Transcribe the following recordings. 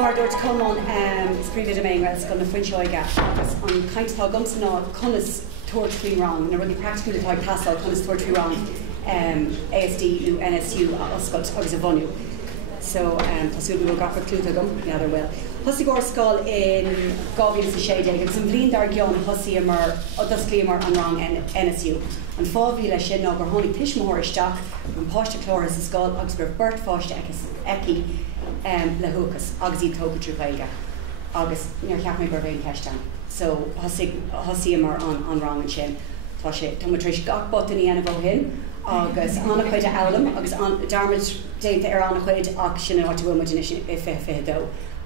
Mar dúirt Comán is príomh mé Gaelscoil na Fuinseoige agus an caiinttá gomsa ná conas tuairt faoin rang na rudí practicúil atá casal conas tuairt faoin rang ASD nó NSU a oscailt agus a Bhunú. So tásúil go gafar clúta gom neadidir bhfuil. Thosaigh go Scoil in 2016 agus an bblion dar gceann thosaigh mar odosclí mar an rang NSU. An fábhíle sin ná gur tháinig tuismóir isteach an páiste chláras sa Scoil agus gur burt fáiste eici le thuchas agus iad tógadh trú Ghaeilge agus níor cheap mé gur bhéon ceiste. So thosaigh mar an rang an sin. Tá sé tomatrééis gach botaí ana bh hin agus anna chuid a elam agus darmid déanta anna chuid ach sin áit bhfuil muidir sin I fé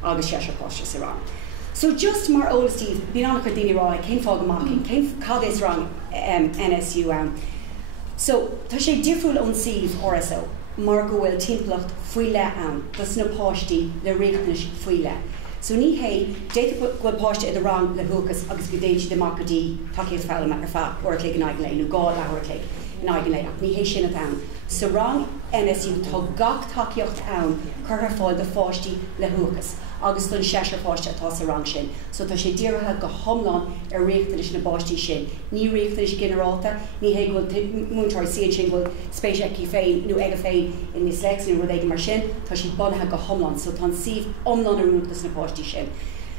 agus sé páiste sa rang. So just mar ólastíh bí anna chuid daoine rá cén fág amach cén cadéis rang NSU am. So tá sé difriúil ón sih RSO mar go bhfuil timplacht faoi le am dus na páistí le réachtais faoi le. So ní hé déit gofuil páiste idir rang le thuchas agus go déid demacadí takeíoh fáil ar fá or lé an aigen lei nó gá leabhar lé an aigen lei ach ní hé sin am. So rang NSU tá gach takeíocht ann chur fáil de fáistí le thuchas agus don séir páiste atá sa rang sin. So tá sé ddíirithe go thomláin ar réachtais na báistí sin. Ní réachtais generalta, ní hé gofuil múntar síon sin bhfuil Speisialta féin nó aige féin in níos lex nó rud éige mar sin, tá sé bunathe go thomláin, so tá sih omláin arúntas na báistí sin.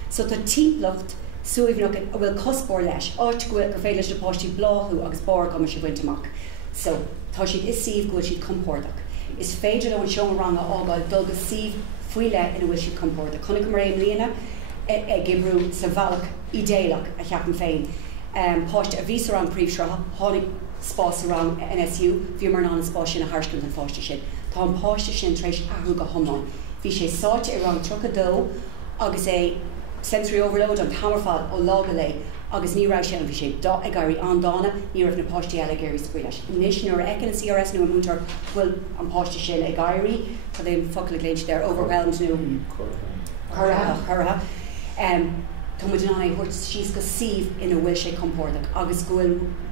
So tá timplacht suimh nach bhfuil cospóir leis, áit go gur féile na páistí bláthú agus bar go mar sé bhainteach. So tá siad is sih go siad compórtach. Is féidir le an seomra rang ágáil dulgus sih faoi le ina bhfuil siad compórtach. Chuna go mar éon líana gibrú sa bhealach idéalach a cheapan féin. Páiste a bhís rang príomhseo tháinig spás rang NSU, bhí mar ná an spás sin a thairsciúil an fáiste sin. Tá an páiste sin tréis athú go thomláin. Bhí sé sáte I rang 32 agus é sensory overload an tamarfad ó lága lei agus ní rá sin bhí sé ag gaiirí an dána ní raibh na páistí eile géirí sa leis. Níos nuair ecin CRS nó múntar bhfuil an páiste sin ag gaiirí tá é focail léinte ar overwhelmed nó churtha. Tá muid an é thuirt síos go sih ina bhfuil sé compórtach agus go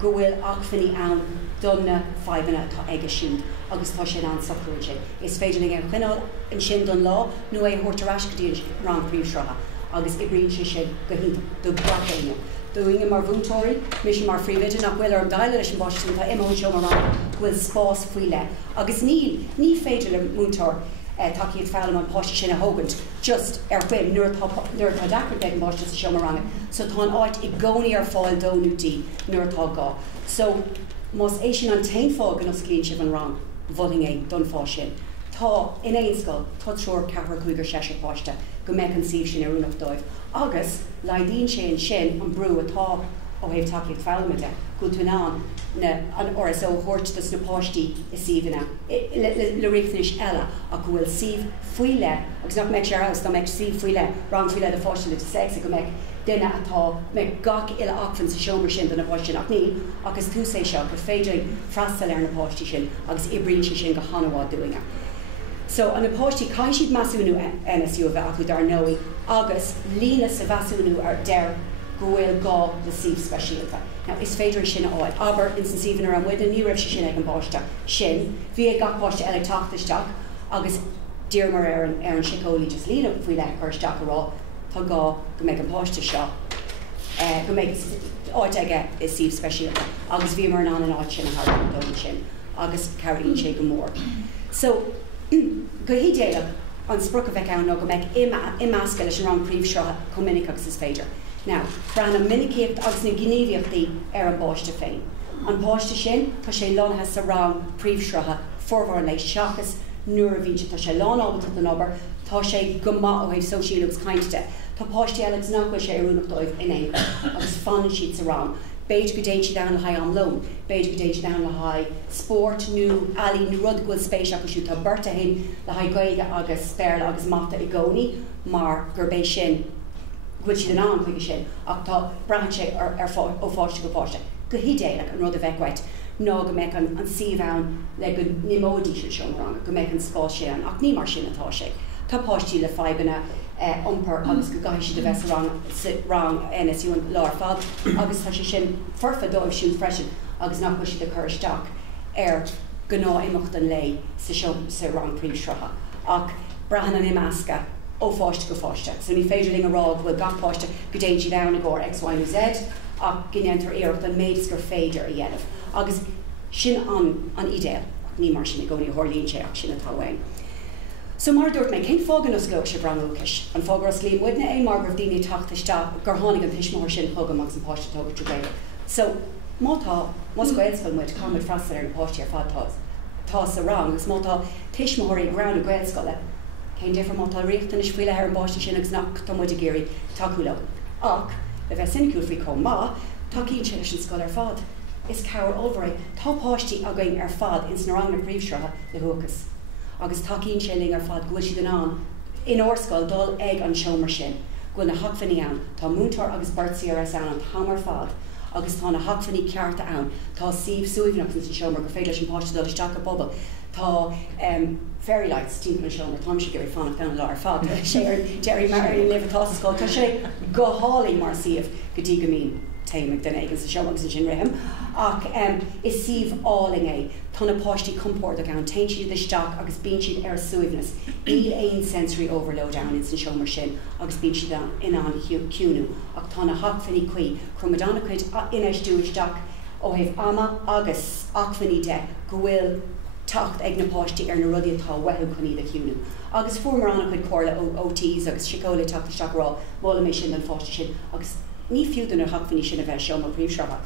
bhfuil achfaní ann donna febanna tá aige siúd agus tá sin an sochúil sé. Is féidir an chuineáil in sin don lá nó é thuirtarás go dtíon rang príomhsreatha agus I bríonn sé sin go hiad do brachaine. Doing mar bhúntóirí, mis mar fríomide nach bhfuil ar an daile leis an báiste tá imón seo mar bhfuil spás faoi le. Agus ní féidir le múntóir takeíoh fáil an páiste sin a thugant just ar bhfuil nuair tá dachar de an báiste sa seo mar ranga. So tá áit I gcónaí ar fáil dónútí nuair tá gá. So más é sin an tain fág an os clíonn sibh an rang bhuling é don fá sin. Tá in éon scoil tá treoir cehar chuigur sé páiste go meic an sih sin arúnach dóibh. Agus leidíonn sé sin an brú atá ó héobh takeíoh fáilmide go tú ná an RSO thuirtas na páistí is síhanna le réachtais eile a go bhfuil sih faoi le agus nach meid sé aus tá meid sih faoi le rang faoi le de fáiste le sex go meid duine atá me gach ile achfan sa seomar sin don na páiste ach ní agus tú sé seo go féidir freastal ar na páistí sin agus ibríonn sé sin go hanahá doinga. So an apáistí cai siad masúnú NSU a bheith acu dar nóí agus lína sa bheasúnú ar deir go bhfuil gá le sih speisialta. Now is féidir sin áid, aber in san síhan ar an muid ní raibh sé sin ag an páiste sin, bhí ag gach páiste eile tachtasteach agus díormar ar an sicólaí just lína faoi le chuirteach ará tá gá go méid an páiste seo go méid áit aige is sih speisialta agus bhí mar ná an áit sin a thar an sin agus cairíonn sé go mór. So go hídéach an spruch a bheith ann nó go méid imeasca leis an rang príomhseo cumminic agus is féidir. Now, bran an minicécht agus na gníomhíochtaí ar an báiste féin. An páiste sin tá sé lonathe sa rang príomhsreatha formhar lei seachas nuair a bhíonn tá sé lán ábalta den obair, tá sé go maith ó héobh sosiálagus cainte. Tá páiste eile nach sé arúnach dóibh in éige agus fan siad sa rang. Beidir go déint siad an le haid an lón, beidir go déint siad an le haid sport nó ealaí nó rud gofuil spéisiach siú tá berta hin le haid Gaeilge agus spéirle agus mata I gcónaí mar gur bééis sin bhfuil siad an chuige sin ach tá brean sé ar ó fáiste go páiste. Go hídéach an rud a bheithhaid ná go méid an síomhán le go nimódí sin seo rang, go méid an spás sé an ach ní mar sin atá sé. Tá páistí le febanna ompar agus go gaiith siad a bheits rang NSU an lár fad agus tá sé sin forfa dóibh siún freisin agus nach go siad a chuiristeach ar go ná imeacht an lei sa rang príomhsreatha ach brehan an imeasca ó fáiste go fáiste. So ní féidirling ará bhfuil gach fáiste go déon siad ann agóir X, Y, nó Z ach giniantar éireacht an méid gur féidir a dhéanamh. Agus sin an idéal ní mar sin i gcónaí thorlíonn sé ach sin atá bhain. So mar dúirt mé cén fágan os glóg sé brangúchas. An fágar os líon muidna é mar gur daoine taachtaiste gur tháinig an tuismóir sin thugam agus an páiste tógadh trí Gaeilge. So mátá Gaelscoil muid cámid freastal ar na páiste ar fad tá sa rang, agus mátá tuismóirí ag na Gaelscoile. Cén difar mátá riachtain is fuiile ar an báiste sin agus nach tá muid a géirí takeúla. Ach, a bheith sinicúil faoi chomh maith, tá cín sin leis an scoil ar fad. Is cabhar olbhraí tá páistí againn ar fad ins na rang na príomhsreatha le thuachas. Agus takeíonn sé ling ar fad ghfuil siad an in orscoil dul ag an seomar sin. Ghfuil na hachfaní ann, tá múntóir agus CRS an tamar fad, agus tá na hachfaní cearta ann, tá síomh suimhnach san seomar go féidir leis an páiste dul isteach a bobbal. Tá fairy lights tí na seomar, tá sé gur fánach gan lá ar fad. sé ar Jerry Marion leibhtá sa scoil, tá sé go hálaí mar síomh go dtí go mín téimig den éigen sa seomar agus sin rihim. Ach is síomh áling é. Tá na páistí compórt a gan, tain siad isteach agus bíonn siad ar suimhnas. Íl aon sensory overload an in san seomar sin agus bíonn siad in an ciúnú. Ach tá na hachfaní chuí chrumadánna chuid inis dú isteach ó thaobh ama agus achfaní de go bhfuil tacht ag na páistí ar na rudí atá wethu chuní le ciúnú. Agus fuair anna chuid cóirle OTs agus sicóla tacht isteach rá mála mé sin an fáiste sin agus ní fiúdan ar hachfaní sin a bheith seomar príomhsreatha.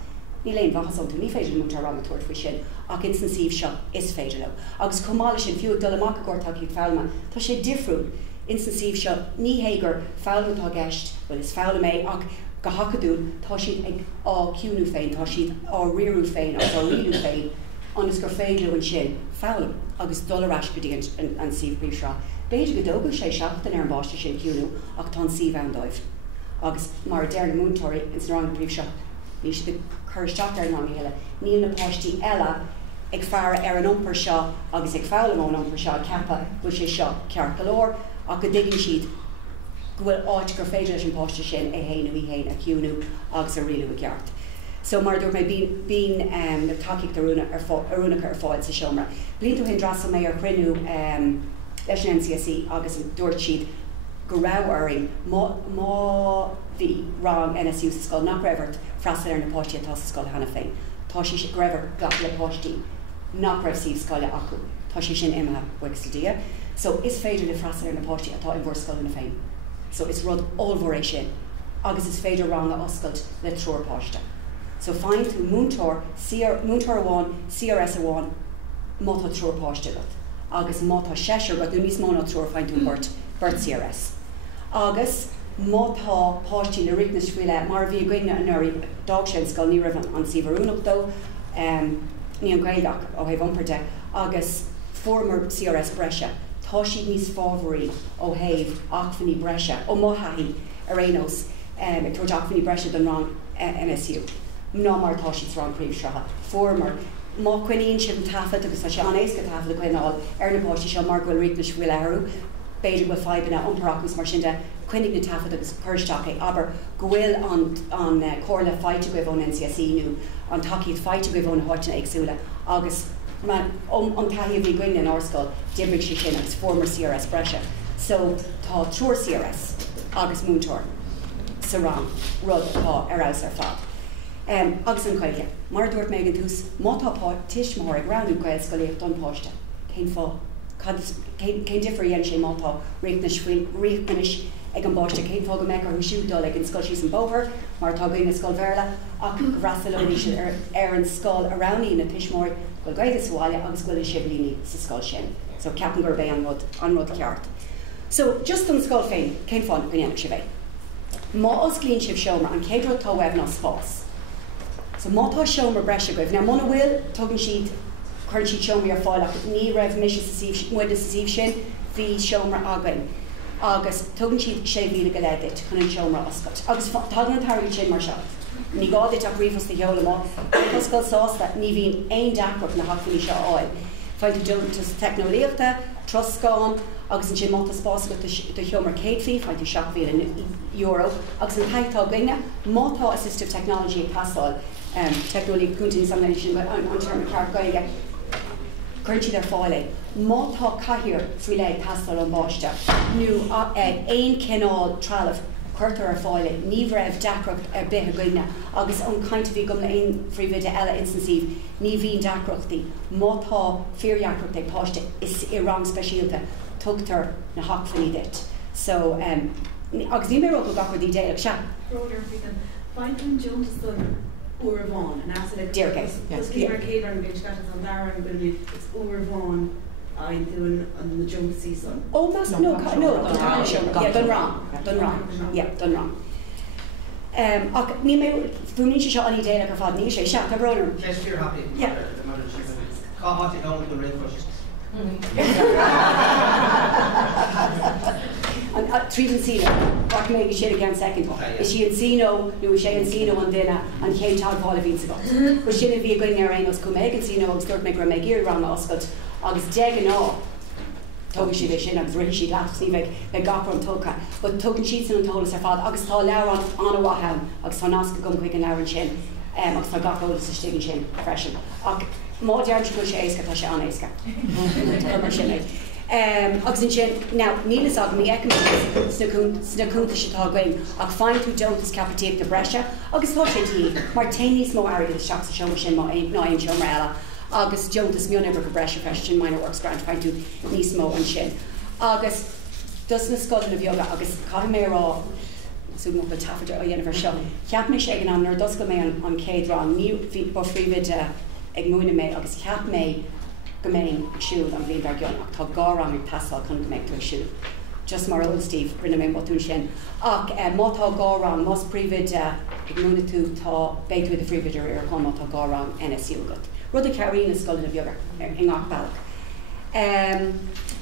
Ní léon bhachasol tú ní féidir mútar rang tuair faoi sin ach instansíomh seo is féidir le. Agus comála sin fiúd dul amach agóir takeíoh fealma, tá sé difriúil instansíomh seo ní hégur fealmatá gceist bhfuil is fealm é ach go hacaúil tá siad ag á ciúnú féin, tá siad á riarú féin agus á riú féin agus gur féidir an sin fealm agus dulrás go dtí an síomh príomhsreatha. Béidir go dógadh sé seachtain ar an báiste sin ciúnú ach tá síomh an dóibh. Agus mar deir na múntóirí is rang na príomhsreatha. Ní si chuirteach ar ná héile, níl na páistí eile ag fearra ar an iompar seo agus ag fealm ón iompar seo ceappa bhfuil sé seo ceart galóir ach go dtuigeann siad go bhfuil áit gur féidir leis an páiste sin é héanú í héin a ciúnú agus a rialú a ceart. So mar dúirt mé bín na takeíocht arúnacha ar fáil sa seomra. Bliain tú hen drasal mé ar chruinú leis an NCSE agus dúirt siad go raibh má bhí rang NSU sa scoil nach raibh freastal ar na páistí atá sa scoil hena féin. Tá sí sé raibh gach le páistí nach raibh síomh scoile acu. Tá sí sin imethe buigs dia. So is féidir le freastal ar na páistí atá in bhór scoil na féin. So is rud olmhór é sin agus is féidir rang a oscailt le trúr páiste. So fáin tú múntóir amháin, CRS amháin mátá trúr páiste gat. Agus mátá séisiir go dú níos móna trúr fáin tú burt CRS. Agus mátá páistí le riicnas fuiile mar bhí gcuine an nuirí dag sé scoil ní raibh an síomharúnach dó ní an Gaeloideach ó thaobh iompar de agus formar CRS breise. Tá siad níos fábhairí ó thaobh achfaní breise ó mothaí ar éos ag tuaird achfaní breise don rang NSU. Ná mar tá siad rang príomhsreatha. Formar má cuiníonn siad an tafad agus tá sé an éasca tafad a chuineáil ar na páistí seo mar bhfuil riicnas fuiile airú. Beidir bhfuil fáibanna iompar mar sin de cuinig na tafad agus chuirteach é, aber go bhfuil an cóirle fáite go bh ón NCSE nó an takeíocht fáite go bh ón háitina agsúla agus an taithí bhí gcuine an orscoil d'imbrigh sé sin agus formar CRS breise. So tá trúr CRS agus múntóir sa rang rud atá ar aus ar fad. Agus an Ghaeilge, mar dúirt mé an tús mátá tuismóir ag ranú Gaelscoil don páiste. Cén fá. Cén difar dhéann sé mátá riachtanis ag an báiste cén fá go meic ar siúdul ag an scoil síos an bóthar, mar tá gaoine scoil bhéarla ach go bhreasalóí sin ar an scoil aránaí na tuismóir go gaiad sáile agus goil siblíní sa scoil sin. So ceapan gur bé an rud ceart. So just an scoil féin, cén fá go dhéanamh si bheith. Má os glíonn sibh seomar an céadró tá webh ná spás. So mátá seomar breise goibh. Now muna bhfuil tugann siad chuann siad seomar ar fáil ach ní raibh mis muide sa síomh sin bhí seomar againn. Agus tugann siad 6,000 go leidit chun an seomar oscailt. Agus tugann an targaí sin mar seo. Ní gáid ach riomhas na heola má. Oscail sásta ní bhíon aon deacrach na hachfaní seo áil. Fáilte dúntas technolíochta, troscáin, agus an sin máta spás go do seomar céadhí, fáilte €7,000, agus an taightá gaine, mátá assistive technology ag pasáil, technolí cúntaí samna sin an term ceart Gaeilge. chuirtí ar fáile. Mátá caiithir faoi le pastal an báiste. Nú éon cinál trealamh chuirtar ar fáile, ní bhreibh dacrocht ar bithe goine, agus an caint bhí gom le aon phríomhide eile instansív, ní bhíon dacrochtaí. Mátá fíorheacrocht ag páiste is i rang speisialta tugtar na hacfaní dit. So, agus ní mé go gachar dí déag se. Roger, faint an Jones done Uair Bháin, an asset Dear case. Because Ciara Ní Chonghaile an Dara and Bhunú, it's Uair Bháin I'm doing on the Jones season. Oh, no, yeah, done wrong. Yeah, done wrong. Ach, ní mé bhúnn se seo aní déile go fád ní sé se tá brother. Yes, you're happy. Yeah. Cáthach only the ring for Tríd an síno, bach mé sé again second. Is she an síno, nu sé an síno an duine an chéim tágáil a vín sa got. But sinna bhí going ar aon os cumé an síno agus dúirt mé gur mé gur rang oscailt agus deag an á. Tugann si bheith sin agus rinne si leat ní bheith gachar an tucha. But tugann siad san an tolas ar fad agus tá leabhar an bhathaim agus tá nasca gom chuig an leabhar sin agus tá gachar sa stigan sin freisin. Ach má dearint go sé éasca tá sé an éasca. Cumar sin é. Agus in sin, now, nílas agam í eicem sna cúnta se tá gaim, ach fáin tú dontas capatíag na breise, agus tá sé tí, mar téníos mó airad is seach sa seomar sin ná aon seomar eile, agus dontas mionever go breise freis sin minor works grant fáin tú níos mó an sin. Agus, dus na scoil na bheoga, agus caithim mé rá, súm op a tafaidir ó dhéanamh seo, cheap mé sé ag an nuair dus go mé an céad rá, ní ba phríomhid ag múna mé, agus cheap mé go mé siúil an bhíon ar ach tá gárán ag pasal chun go méid tú siúil. Just mar old Steve, rinne mé motún sin. Ach, mátá gárán, más príomhid ag múna tú tá beidú a phríomhidir ar chun mátá gárán NSU got. Rud a Ciara na Scoil na bheoga in ngach bailach.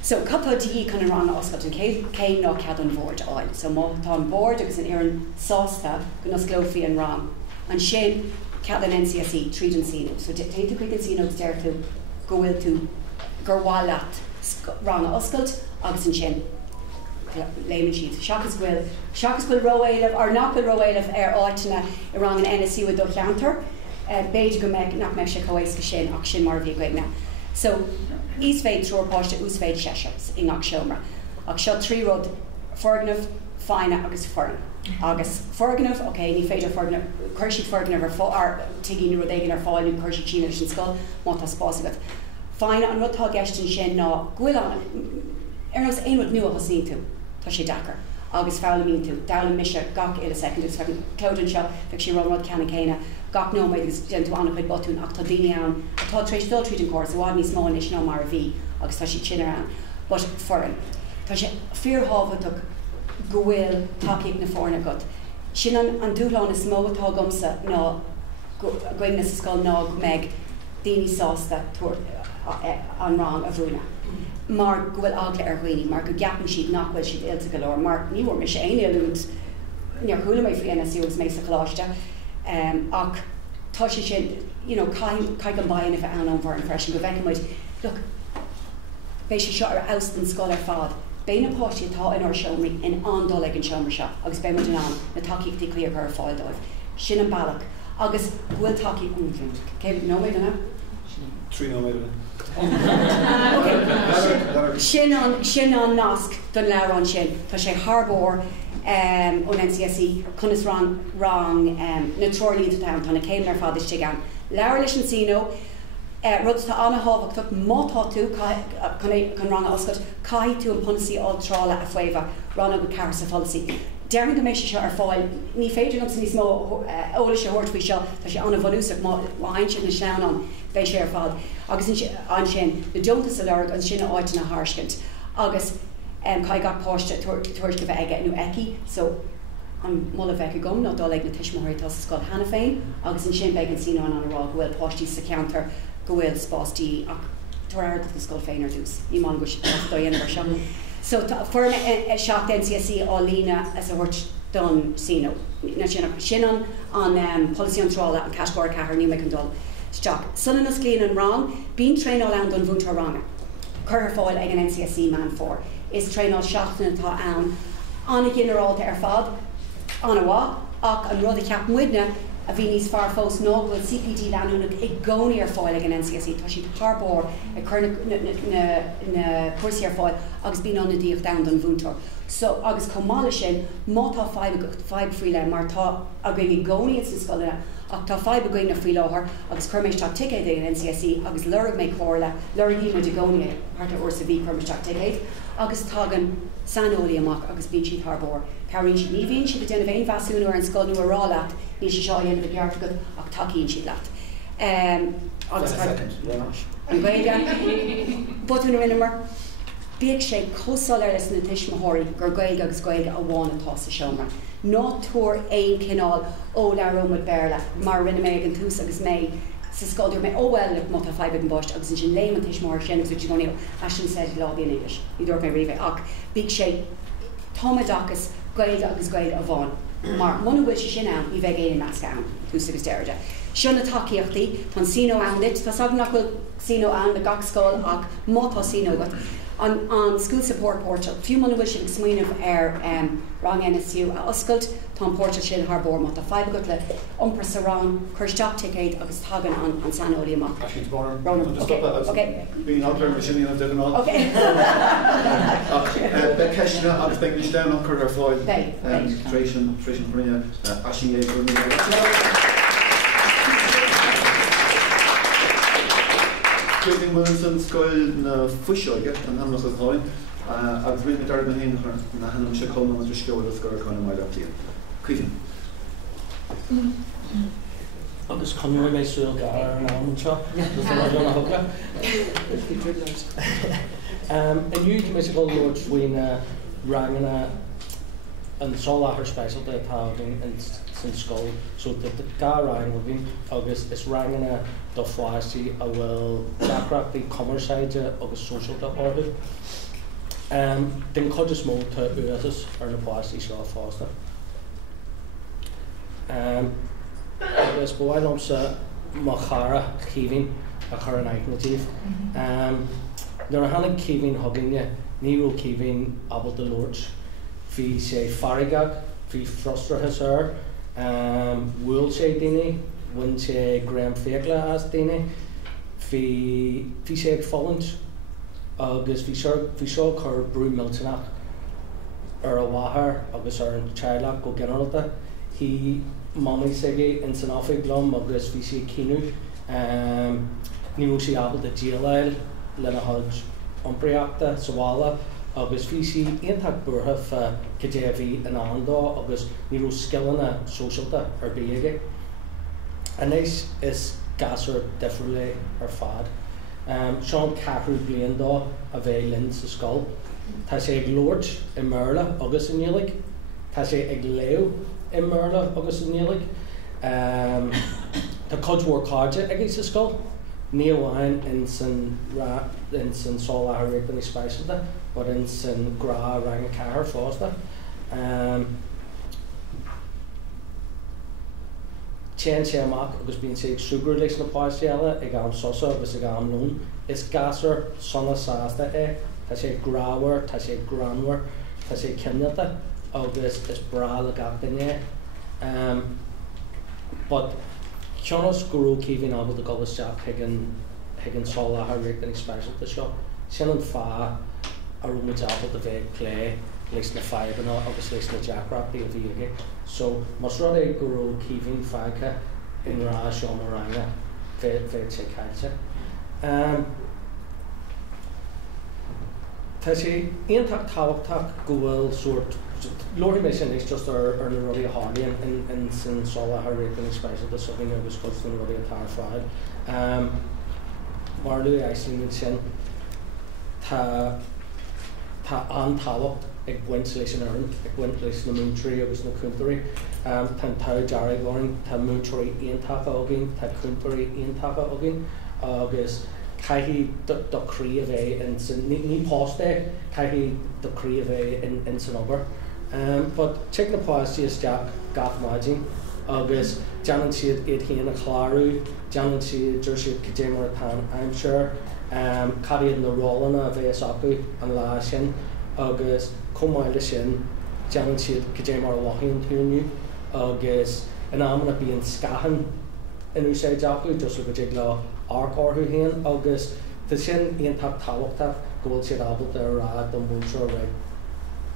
So, cappa dí chun an oscailt an céim ná cead an bhórd áil. So, mátá an bhórd agus an éan sásta go nas glófií an rang. An sin cead an NCSE, tríd an síno. So, téitú chuig an síno deir tú go bhfuil tú gur bháil leat rang oscailt agus an sin léimeann siad. Seachas bhfuil roiéileh ar nach bhfuil roiéileh ar áitina I rang an NSU a do cheantar, beidir go méid nach meid sé choéisca sin ach sin mar bhí goigna. So, os féid trúrpáiste ús féid seisios I ngach seomra. Ach seo trí rud forgnamh, fáine agus foran. Agus forgnamh, ní féidir forgnamh, chuir siad forgnamh ar tuigí nu rud éigean ar fáil nu chuir siad sin sin scoil, má tá spásagat. Fáine an rudtá gestin sin ná ghuiil ar nos aon rud nua has ní tú, tá sé dachar. Agus fálamín tú, dála mise gach ile secondus, fegan clódan seo, feic sé rud ceanna céine, gach nóid agus genú anna chuid botún ach tá daine ann, tá trééis dul tríd an cóir, so bhád níos mó is nó mar a bhí, agus tá sé sin ann, but foran. Tá sé fíorthábhaach go bhfuil takeíoch na fórna agat. Sin an dúláán is mó atá gomsa ná goin na sa scoil ná go méid daoine sásta an rang a bhrúna. Mar go bhfuil agla ar chuoine, mar go gapan siad nach bhfuil siad ilta go leor, mar ní bhfuair me sé aine lúd níor chuala mé faoi NSU agus mé sa chláiste. Ach tá sé sin, caiig an bain a bheith an bhar an freisin go bheith muid, look, béis sé seo ar aus an scoil ar fad. Béna páistí atá in ar seomraí in andul ag an seomra seo, agus bé muid an na takeíochtaí clíar ar fáil dóibh. Sin an bailach, agus bhfuil takeí únfint. Céim nóméid anna? Trí nóméid anna. Sin an nasc don leabhar sin, tá sé tharbór ón NCSE chunas rang na trolíonnta town tána céim ar fad istigh an. Leabhar leis an síno, rud tá anna hábhachtach mátá tú chun rang oscailt, cai tú an punasaí áiltrála a fuomha ranna go ceara sa folasaí. Dearna go mééis seo ar fáil, ní féidir an níos mó óla sé thuirt faoi seo, tá sé anna bhúsach má ein sin na sean an bheith sé ar fad. Agus an sin, na deontas a leirg an sin áit na háircint. Agus cai gach páiste tuairt go bheith aige nó eici, so an molla bheith gom nó dá le na tuismóirí tá sa scoil hena féin, agus an sin beag an síno an rá go bhfuil páistí sa ceantar go bhfuil spáistí ach tuair na scoil féin ar dús. Ní má go dhéanamh seo. So for seach NCSE á lína as a bhairt don síno. Sin an policy antrála an caisgóir cethir ní me an dul. Steach. Sunna na sclín an rang, bín tréáil an don bhúntar ranga. Cur fáil ag an NCSE man for. Is tréáil seachtain atá ann. Anna generalta ar fad, anna bhá, ach an rud a ceap muidne, a bhí níos fearr fós ná bhfuil CPD leanúna ag gcónaí ar fáil ag an NCSE, tá siad tharbór ag chur na cuasaí ar fáil agus bíonn an na díobh dam don bhúntóir. So agus comála sin, má tá fibe fríle mar tá a gcuig gcónaí sa scoile ach tá fibe going na frí láthair agus chuirméisteach ticéid ag an NCSE agus lurg méid comhairle, lurg í muid a gcónaí hartar uair sa bhí chuirméisteach ticéid agus tágan sanolaí amach agus bíonn siad tharbór. Cairríonn siad ní bhíonn siad a déanamh aon bheasúnú ar an scoil nó ará leat, ní sé seo dhéanamh geart go ach takeíonn siad leat. Agus an Gaeilge, botúna rinnemer, bíag sé cósáil ar leis na tuismothirí gur Gaeilge agus Gaeilge a bháin atá sa seomra. Ná túir aon cinál ó lerómad bearla mar rinne mé an tús agus mé sa scoilúir mé óhfuil le má tá fibe an báist agus sin léim an tuismóir sin agus bhí gcónaí a sin sé lábí in English. Ní dúirt mé riomh ach bíag sé táimeadachas Gaeilge agus Gaeilge a bháin. Mar muna bhfuil sé sin ann i bheith éana measca ann tús agus deirde. Sin na takeíochtaí tá sino ann tá sag nach bhfuil sino ann na gach scoil ach má tá sino go. On School Support Portal, fiú muna bhfuil sin smaoinmh ar rang NSU a oscailt tá portal sin tharbór má tá fibe go le iompar sa rang chuirteach ticéid agus tagan an sanolaí amach. Bhíon átar sin íanamh dean á. Be ceisina agus be níos leanach chur ar fáil tréisian brinne así é Giving Wilson Scoil na Fuiseoige an hamlas as háin agus bhfuil mit arb an héin na hanam se colm as scoil as gur chuin mai letíí. Caoimhín. Agus conúir mé súil gar an anseo, na thugla. Aniu mé sé go Lord Fuine rangana an sóláthar Speisialta atá in san Scoil, so the gá rang bhín agus is rangana do fáistí a bhfuil deachreachtaí comhairle agus Speisialta orthu. Den chuid is mó tá uatas ar na fáistí seo fásta. Agus bhhailmsa má chara Caoimhín a chur an aithnatíh. Nuair a tháinig Caoimhín thugaine, ní raibh Caoimhín abal de Lords. Bhí sé farigach, bhí frustrathes bhfuil sé daoine, bhain sé Uí Fhéich as daoine, bhí sé ag follant agus bhí seo chur brú milteach ar a bhathair agus ar an teaghlach go generalta. Hí mamí saige in san áfig lom agus bhí sé cinú. Ní bhfuil sé abal de díaláil lena thuid iompaíochta sa bhála agus bhí sé aontacht burtha fa codéimhí an andá agus ní raibh scileanna Speisialta ar bíige. Anéis is gasar difriúla ar fad. Seán 4 bliain dó a bheith linn sa Scoil. Tá sé ag Lord i mhairle agus in Gaeilge. Tá sé ag Leo i mhairle agus in Gaeilge. Tá codhór cáide ag sa Scoil. Ní bhhain in san sóláthar réipeanna Speisialta, but in san grá rang cethir fásta. Téann sé amach agus bíonn sé ag siúgúir leis na páisiala ag am sosa agus ag am nún. Is gasar sonna sásta é, tá sé gráhar, tá sé granhar, tá sé cimneata agus is brá le gatainne. But Seanas gurú Caoimhín abal de gobasteach ag an sóláthar réipeanna Speisialta seo. Sin an fá a rúmid abal de bheith lé leis na fibanna agus leis na deachreachtaí a bhíige. So mas rud é gurú Caoimhín fáice in rá seo mar ranga bheith sé caiite. Tá sé aontacht táhachtach go bhfuil suirt Lord mé sin is just ar na rudí a hálaíonn in san sóláthar réipeanna Speisialta so bhíonn agus chud san rudí a tar fáil. Mar lu easlíonn sin tá antáhacht ag buint leis an oireann, ag buint leis na múntrí agus na cúntairí. Tá tau dearg oireann, tá múntairí aontacha agin, tá cúntairí aontacha agin, agus caithí do crí a bheith in san ní páiste, caithí do crí a bheith in san obair. But check na páistí is deach gach maidin, agus deanann siad iad híana a chláirú, deanann siad dúir siad codéimar atá aimseir, cadíad na rólanna a bheith acu an lá sin, agus comhairle sin deanann siad codéimar a bhaithíonn túniu, agus in amna bíon scahan in úsáideachú just le go le arc orthú héan agus tá sin iontab táhachtach gohfuil siad abalta a rád don múnseo right.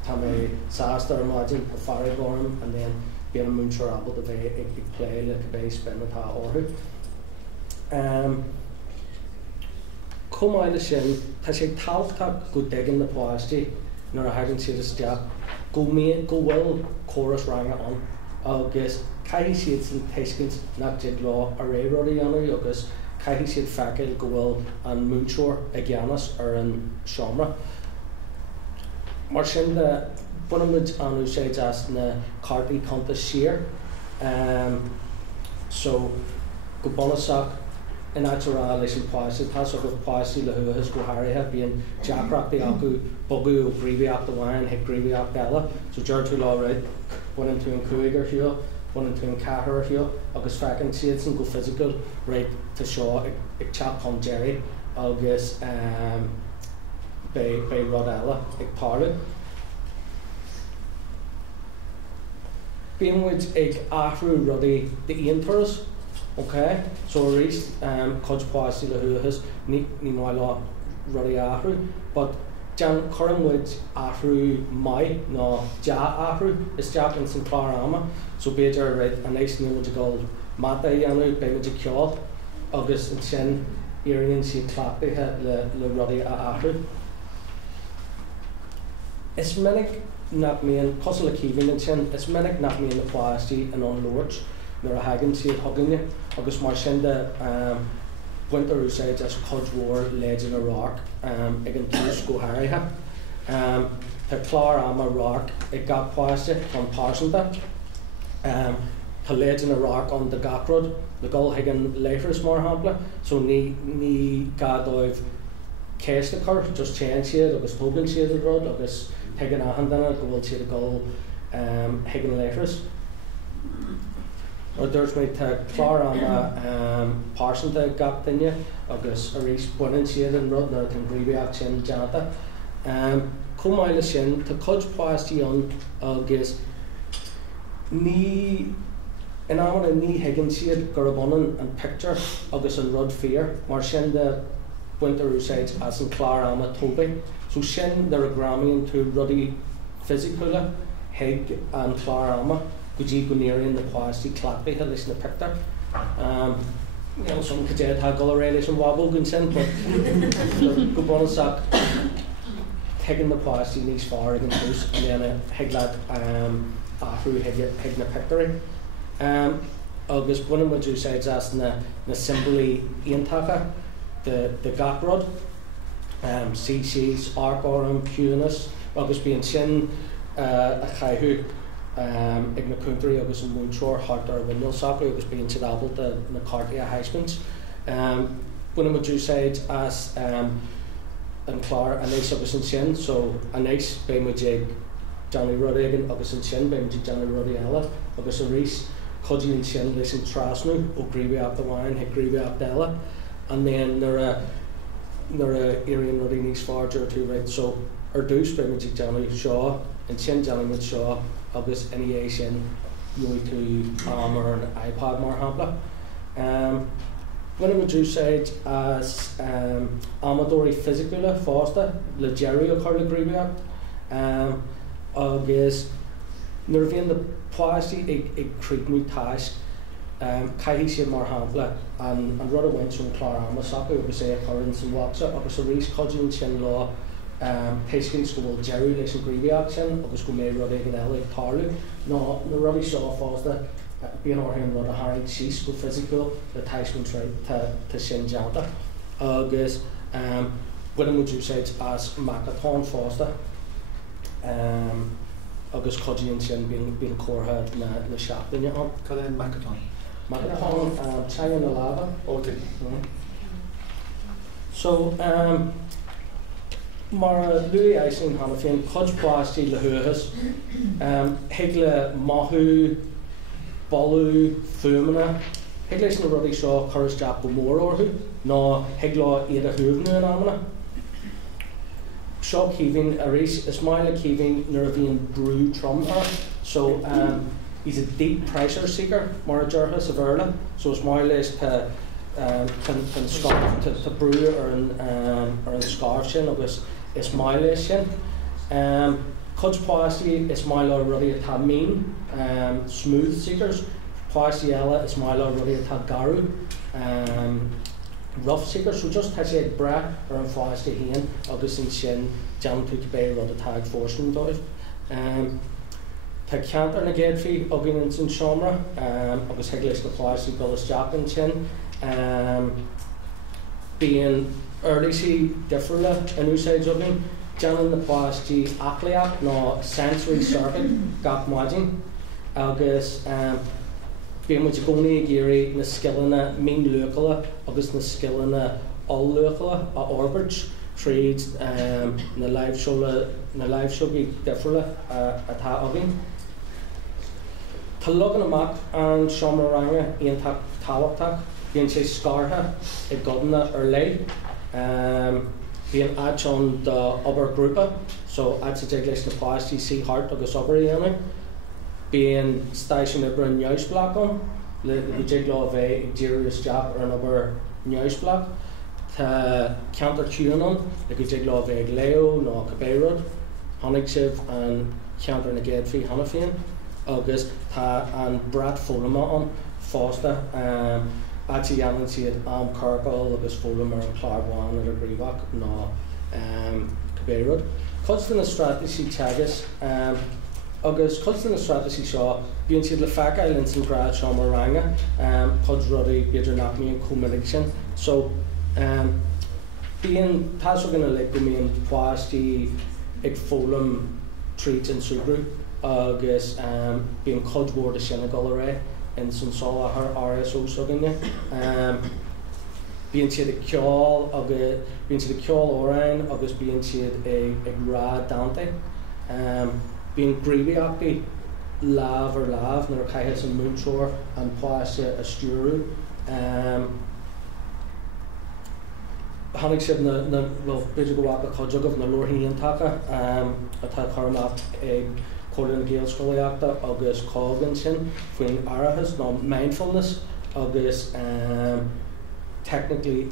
Tá mé sásta ar maidin a farrig orm and then bíon a múnseo abalta bheith ag play le cabbéis ben atá orthú. Comhairle sin, tá sé táhachtach go degan na páistí nuair a hagann siad isteach go bhfuil chorus ranga an agus caithfidh siad san teiscint nach dead lá a ré rudaí anú agus caithfidh siad feicil go bhfuil an múnseoir a gceannas ar an seomra. Mar sin de bunamuid an úsáid as na cartaí conta siar so go bonasach in áitirá leis an páistí tá so go páistí le thuachas go háirithe bíon deacrachtaí acu bogu ó gríomhaíocht amháin ag gríomhaíocht eile so deir tú lá réid bunan tú an cuaig ar thiú bunan tú an ceathair ar thiú agus feicinn siad san go physical réid tá seo ag teap chun Jerry agus bé rud eile ag páirú. Bíon muid ag athrú rudaí de aontóras. Okay, so a rís cod páistí le thuachas ní máid lá rudaí athrú, but dean churann muid athrú mai ná de athrú is deach in san chlár so beidir réid an éis ní muid go mata dhéanú bé muid ceáil agus an sin iarionn si clachtaithe le rudaí a athrú. Is minic nach míon cos le cíbhín an sin, is minic nach míon na páistí an an Lords nuair a hagann siad thuganne agus mar sin de buinte úsáid as codmhór leideanna rác ag an tús go háirithe. Tá chlár rác ag gach páiste an páiseanta. Tá leideanna rác an de gachrod le gol ag an leithris mar hampla, so ní gadóibh céiste chur, just téann siad agus tógann siad a rud agus ag an ahandanna go bhfuil siad a gol ag an leithris. Or dúirt méid tá chlár páiseanta gach duine agus a rís buineann siad an rud nar an gríomhaíocht sin deanta. Comhairle sin tá cod páistí an agus ní in amana ní higann siad gur bunan an picture agus an rud fear mar sin de buinte úsáid as an chlár tógaí. So sin nar a gramíonn tú rudaí physiciúile hiag an chlár go dtí go níiríonn na páistí clachtaithe leis na picture. Some cadead ha go ré leis an wabble gon sin, but go bonasach higann na páistí níos fearr ag an tús and then hiaglaid athrú hiag na picture. Agus buine muid úsáid as na symbolí iontacha de gachrod, CCs, arc orm, cunas, agus bíon sin a chaithú ag na country agus an múnseoir hart ar bhfuil sacra agus bíon siad abalta na cartaí a heispint. Buine muid úsáid as an chlár anéis agus an sin, so anéis bé muid ag Johnny Ruddigan agus an sin, bé muid ag Johnny Ruddy eile agus a rís codíonn sin leis an trasnú ó gríomhaíocht amháin ag gríomhaíocht eile and then nar a iarionn rudaí níos fearr deir tú réid, so ar dús bé muid ag Johnny seo an sin Johnny muid seo agus NEA sin nuaigh tú ar an iPad mar hampla. Buine muid úsáid as amadóirí physiciúile fásta le Jerry ó chuir le gríomhaíocht agus nuair bhíonn na páistí ag críochnú táisc caithfidh siad mar hampla an rud a bhaint an chlár sacra agus é a churann san wapsa agus a rís codún sin lá teiscint go bhfuil Jerry leis an gríomhaíocht sin agus go mé rud ag an eile ag tarlú ná na rudaí seo fásta bíon orthain rud a tharraigh síos go physiciúil le teiscint tá sin deanta agus buine muid úsáid as macathon fásta agus codíonn sin bíon cóirtha na seachtaine an. Cad é macathon? Macathon teann na lába. Okay. So mar luí éising hána féin cod páistí le thuachas hiag le mathú, bolú, fuaimena, hiag leis na rudaí seo churas deach go mór orthú ná hiag le iad a thuamhnú in amana. Seo cíbhín a rís is mai le cíbhín nuair a bhíon brú trom ar, so he's a deep pressure seeker, mar dearthas a bhfuirle, so it's more or less to scarf to brew or an scarf sin agus is mai leis sin. Cuds páistí is mai le rudí atá mean, smooth seekers. Speisialta is mai le rudí atá garú, rough seekers. So just tá sé bra ar an fáistí hían agus in sin dean tú bé rud atá fórsin dóibh. Tá ceantar na géadfaí agin in sin seomra agus heaglis na páistí golas deach in sin. Being early see different in úsáid agin. Janan na páistí Átha Cliath nó sensory circuit gach maidin agus being much gcónaí géirí na skillana mean luachala agus na skillana all luachala a orbit trades na live show be different atá agin. Tá logan amach an seomra ranga íon táhachtach bíonn sé scartha I godna ar lei. Being at on the upper group, so at the leis na páistí sí hart agus obair dhéanamh. Being stationed over an neusblock on, le jiglaw of a serious job or an over neusblock. Tá ceantar cheana le jiglaw of a leo no cabhracha, honnig sibh and ceantar na géadfaí hana féin, agus tá an brad fólama on fásta. Ati yaman siad Cargill agus fólam ar an Clárháin ar a bríomhach ná cabhracha. Cuds na strategy teagas agus cuds na strategy seo bíonn siad le feicáil in san grad seo mar ranga cuds rudaí beidir nach míon cúmailig sin. So bíonn tá so gana le go míon páistí ag fólam tríd an súgrú agus bíonn codhór a sin a go ré in san sola her RSO suganne. Bíonn siad a ceol agus bíonn siad a ceol órain agus bíonn siad ag rá dante. Bíonn gríomhaíochtaí lámh ar lámh nar caithe san múnseoir an páiste a stúrú. Tháinig sibh na beidir go bhhacha chuideagah na luirthaíontacha atá chuirneacht ag Colin Gaelscoil agus Cogan sin faoin arachas nó mindfulness agus technically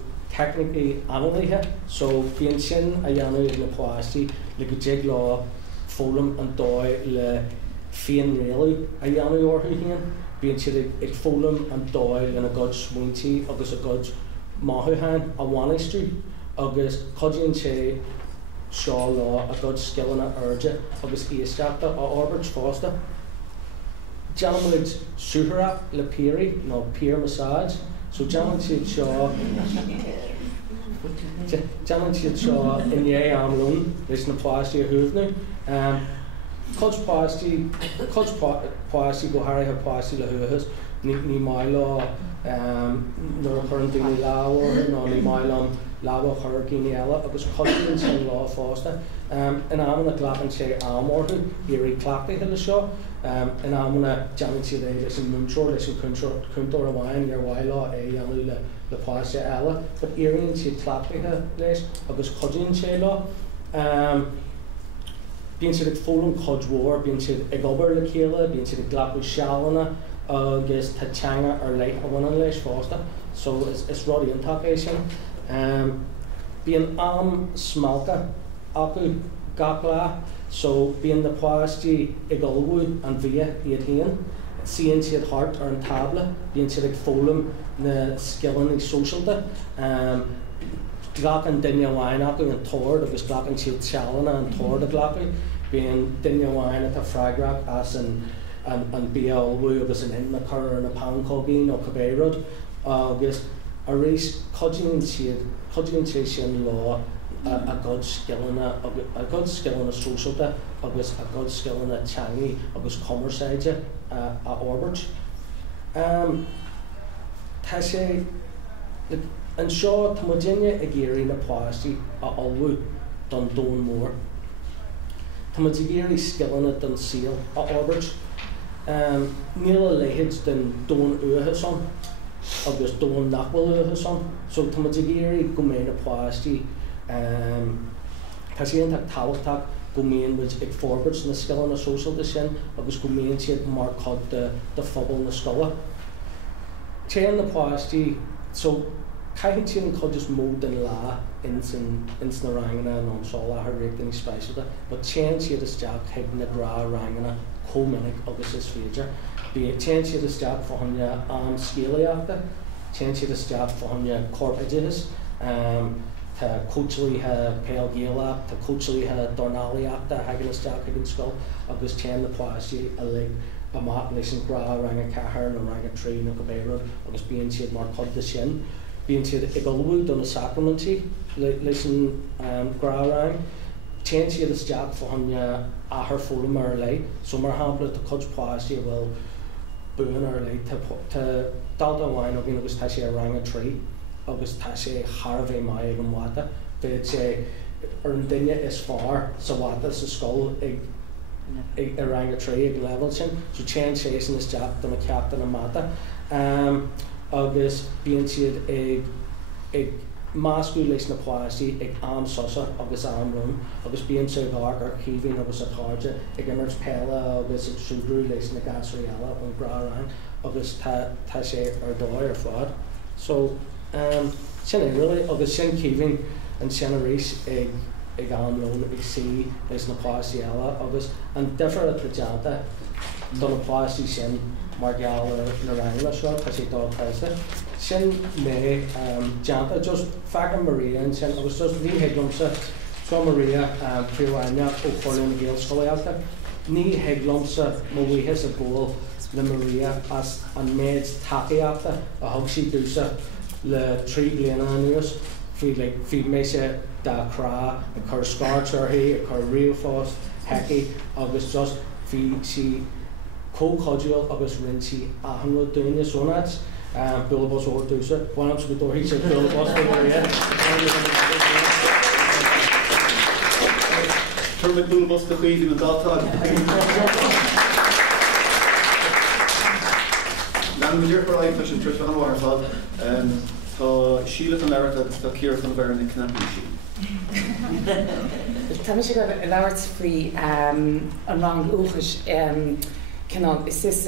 analíthe. So bíonn sin a dhéanamh na páistí le go dtí lá fólam an dóid le féin réalú a dhéanamh orthu hían. Bíonn siad ag fólam an dóid lena god smuointí agus a god maithúthain a bhainistrú agus codíonn sé seo lá a god skillana urge agus éisteachta a orbit fásta. Deanamid suúthra le péirí nó peer massage. So deanamid siad seo in dhé amlún leis na páistí a thuamhnú. Cuds páistí go háirithe páistí le thuachas ní mai lá nuair a chuireann daoine lámhar nó ní mai lom lábha chuircíní eile agus chuireann sin lá fásta. In amna ghlacann sé amorthu irí clachtaithe le seo. In amna deanann siad é leis an múnseoir leis an cúntóir amháin ar bhaid lá é dhéanamh le páiste eile, but iríonn siad clachtaithe leis agus chuireann sé lá. Bíonn siad ag fólam codhmhór, bíonn siad ag obair le chéile, bíonn siad ag ghlacú sealanna agus tá teanga ar leit a bhaineann leis fásta. So is rudí iontaach é sin. Bíonn am smalta acu gach lá, so bíonn na páistí ag olbhúd an bhia iad haon. Síonn siad hart ar an tabla, bíonn siad ag fólam na skillan ag Speisialta. Ghlachan duine amháin acu an tóir agus ghlachan siad sealanna an tóir a ghlacú. Bíonn duine amháin atá freigrach as an bíolbhú agus an inna chur na pancógaí nó cabhracha agus a rís codíonn sé sin lá a god skillana Speisialta agus a god skillana teangaí agus comhairle a orbit. Tá sé an seo tá daine ag géirí na páistí a olbhú don dón mór. Tá géirí skillana don síl a orbit. Níl a leithead den dón uathe son agus dón nachbhfuil uathe son. So tá géirí go mé na páistí tá sé ionach táhachtach go míon ag forwards na scoile na sóisialta sin agus go míon siad mar cod de phobal na scoile. Téan na páistí, so caiithín siad an cod just mód an lá ins na rangana an ansála ar réic den Speisialta, but téan siad isteach heag na grá rangana cominic agus is féidir. Téan siad isteach fáinne an Speisialta, téan siad isteach fáinne Comhdháil, tá cóisialta péal Gaeltacht, tá cóisialta Dornálaíachta hagan isteach ag an scoil, agus téan na páistí a lig amach leis an grá ranga cethar nó ranga trí nó go béire, agus bíonn siad mar cod de sin. Bíonn siad ag olbhú don na sacramentí leis an grá rang. Téan siad isteach fáinne ahar fólam ar lei, so mar hampla tá cod páistí bhfuil buan ar lei, tá dal amháin ó bhíon agus tá sé a ranga trí, agus tá sé Harbheith mai ag an mhaita. Féad sé ar an duine is fearr sa mhaita sa scoil ag ranga trí ag level sin, so téan sé san isteach don na ceaptain na mhaita. Agus bíonn siad ag máscú leis na páistí ag am sosa agus am rum, agus bíonn sé bhar ar Caoimhín agus a táide ag imirt péile agus ag súgrú leis na gasriala an grá rang, agus tá sé ar dóir ar fád. So sin é really, agus sin Caoimhín an sin a rís ag an lón ag sí leis na páistí eile, agus an difar a deanta don na páistí sin mar geall na rangla seo, tá sé dá preiste. Sin mé deanta just feagan Maria an sin, agus just ní heiglumsa so Maria príomhhaine ó choirlín na Gaelscoil. Ní heiglumsa mhaithis a ggóil na Maria as an méid takeíachta a thug sí dúsa le 3 bliana anuas, fí mé sé dá crá a chur scartarthaí, a chur riomhfás heici, agus just fí sí comhdháil agus rinn sí ahanra dúine sonat, builbos ó dúsa, bhainam sa go dóirí sé builbos go Maria. Turmid builbos go chuoidí na dátáid. Nan go dtír ar leis an tris an bhhar fad, tá síle an leabhar tá Ciara an bhar na cnapí sí. Tá mé sé go leabhart faoi an lán-Ghaeilge cinál is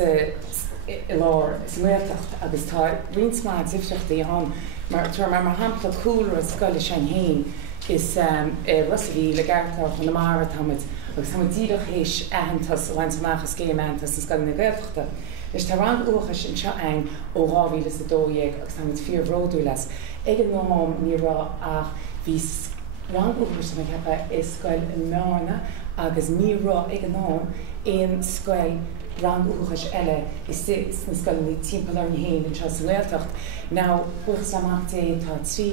i lár is Gaeltacht agus tá rinsmaid sifseachtaí an mar hampla cúlar a scoile sin héin is Rosaví le Gaeltacht na Mara tamid agus tá díadach héis ahantas bhaintach céim ahantas an scoile na Gaeltachta. Leis tá lán-Ghaeilge sin seo ein ó 2012 agus tá fíorhródú leis. Ag an nám nírá ach bhí lán-Ghaeilge san ceappa is Scoil Cholmcille agus nírá ag an nám éon scoil lán-Ghaeilge eile is na scoil ní timpeall ar na héin an seo sa Gaeltacht. Ná buchas amachtaí tá trí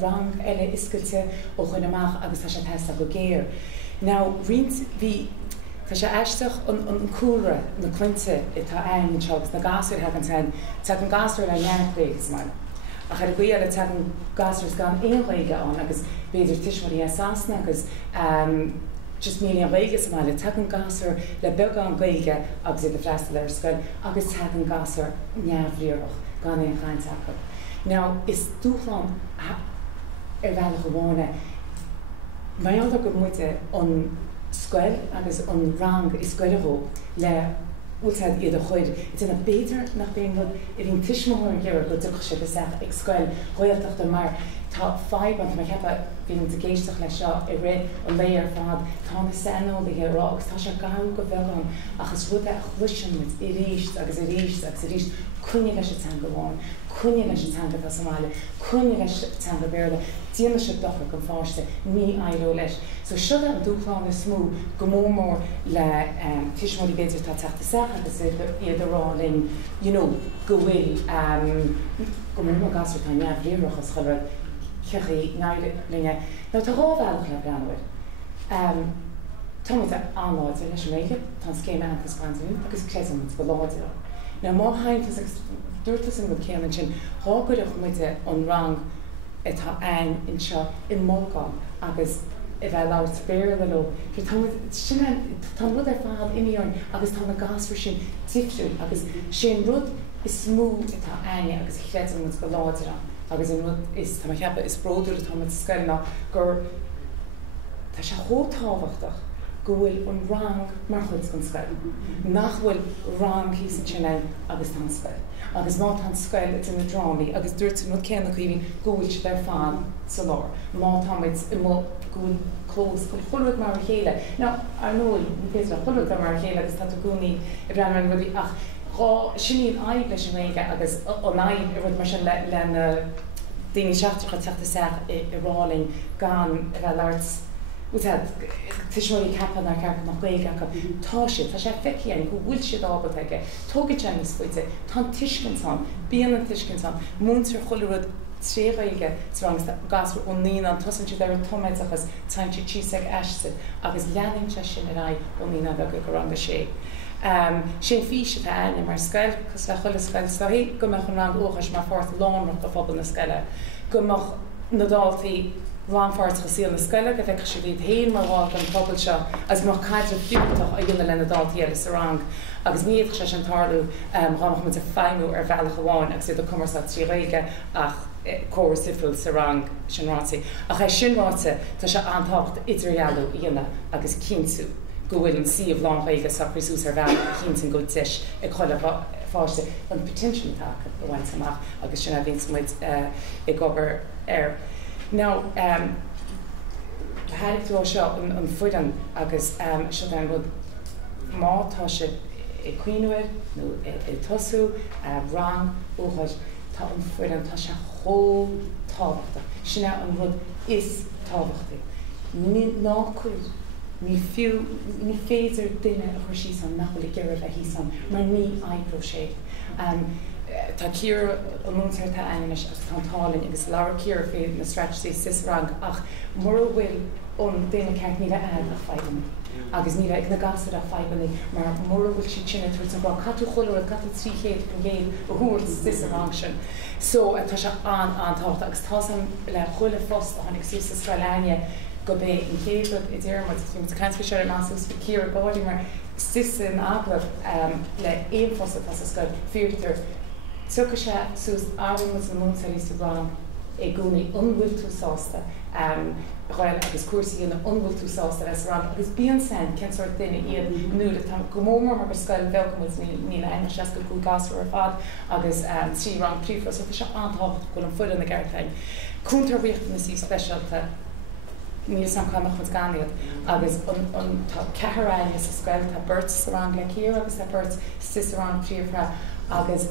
rang eile iscailte ó chuin amach agus tá sé teasta go géir. Ná rint bhí tá sé eisteach an cúra na cuinte itá ein an segus na gasir hagan tein, tá an gasir le nearchléiges mai. A chuir goile tá an gasir gan éonghléige an agus beidir tuismarí asasna agus just million Ghaeilge mai le tá an gasir le beg an Ghaeilge agus i go freistal ar scoil agus tá an gasir neamhríoch gan éon chainteacha. Ná is dúchlan ar bhealach go bháine maialta go muide an scoil agus an rang is scoilehó le últead iad a chuid. It's in a beter nach being good in tiismór an ggéir go duch sé beach ag scoil Gaeltacht mar tá 5 an me hepa bhíon de géisteach lei seo I réid an léir fad tá na senó de rá agus tá se gan go bhean agus rud a chluisian mit I ríist agus I ríist agus I ríist cunne leis tan go bháin, cunne leis an tan go Somália, cunne leis tan go béirle, díana se docha go fáiste ní airó leis. So seo an dúchláin is smú go mór le tiismóí beidir tá teachta seach agus iad rá linn go bhfuil go mór gasir tá neamhríochas chuir cechaí náide linne. Ná tá rábhealach le breanhaid. Tá mu anláid leis méige tá céim antas ganún agus créan go láidir. Ná má haintas dúirtas an go céan sin hágurach muide an rang atá ein in seo in mógáil agus I bheith leir spéir le lo. Tá rud ar fáil imíorn agus tá na gasfar sin tifriú agus sin rud is smú atá aine agus chréan mu go láidir agus an rud is tá cheappa is bródú le tá scoilna gur tá sé chótáhachtach go bhfuil an rang mar chuid gon scoil. Nach bhfuil rang hí san sin agus tá scoil. Agus má tá scoil it na drámaí, agus dúirt nó céanna chuohín go bhfuil si ar fáin sa lár. Má táid i mó gún clós go chulúd mar chéile. Ná ar nóil féidir chulúd mar chéile agus tá gúnaí i bhrean rudí ach rá sinníon aib leis an réige agus an aib i rud mar sin lena daoine seachtracha teachta seach i ráling gan a bheith leart tuismóí capan ar cearcha nach Gaeilge tá sé feicean go bhfuil siad ábal aige. Tógad sé is foiite, tá tuiscin bíon an tuiscin múntar choileúd trí Gaeilge gasú ó níon an tosan siad ar an toméid achas táim si tíosaigh eiste agus leanainn se sin ar ó níon go ranga sé. Sé físe tá aine mar scoil cos le chuile scoil stoí go meach an rang óchas mar fort lánach go fphobal na scoile. Go meach na dáltaí rangfáirt go síl na scoile go bheith si dtí héon mar bháil an pobl seo as mar caiidir fiúach a dhéanana lena dáltaí eile sa rang agus níiad sé an tarlú ránach mu a féimú ar bhealach amháin agus iad cumarsa trí Gaeilge ach cóir sifriúil sa rang sin rátaí. Ach é sin ráta tá sé antácht idirhealú dhéanana agus cinnú. Go bhfuil an siomh lán-Ghaeilge sa prísús ar bhealach a chintin go teis ag chuile fáiste an potential take a bhaint amach agus sin a bhín muid i gobar ar. Now, háirtú seo an fuidan agus seo an bhd mátá se i cuiinúir nó i tosú rang óchaid tá an fuidan tá se chó tábhachta. Sinna an bhd is tábhachta. Ná cuid ní féidir duine a chuir sí san nach bhfuil geirh a hí san mar ní aibró sé. Tá Ciara an múntar tá aimimeis agus tátálainn agus leabhar Ciara féad na strategy sis rang ach mar bhfuil ón duine ceart ní bheith a feibanna. Agus ní bheith na gasad a feibanna mar mar bhfuil si sinna tuairt an bra catú choileúir catú tríchéad go géad a thuairt sis rang sin. So tá se antácht agus tá le chuile fós a tháinig sús sa Scoileine go bé an chéad i dtéarmid mu caiintre sé an asús fa Ciara gádaí mar sis an agaibh le éon fosa tá sa Scoil fiútar. Tucha sé sús ábhainn mu na múntaí sa rang i gúnaí unbhfuil tú sásta Ghail agus cuasaí na unbhfuil tú sásta leis rang agus bíon san cin sort duine iad nuair tá go mór mar Scoil bhealchamuid ní le aine seas go cú gasú ar fad agus trí rang príomh so se antácht go an fuil na Gaeltacht. Cúntar riocht na sí Speisialta níl sam chuach mu ganiad agus an tá ceathráin is sa Scoil tá burt sa rang le Ciara agus tá burt sis rang príomhra agus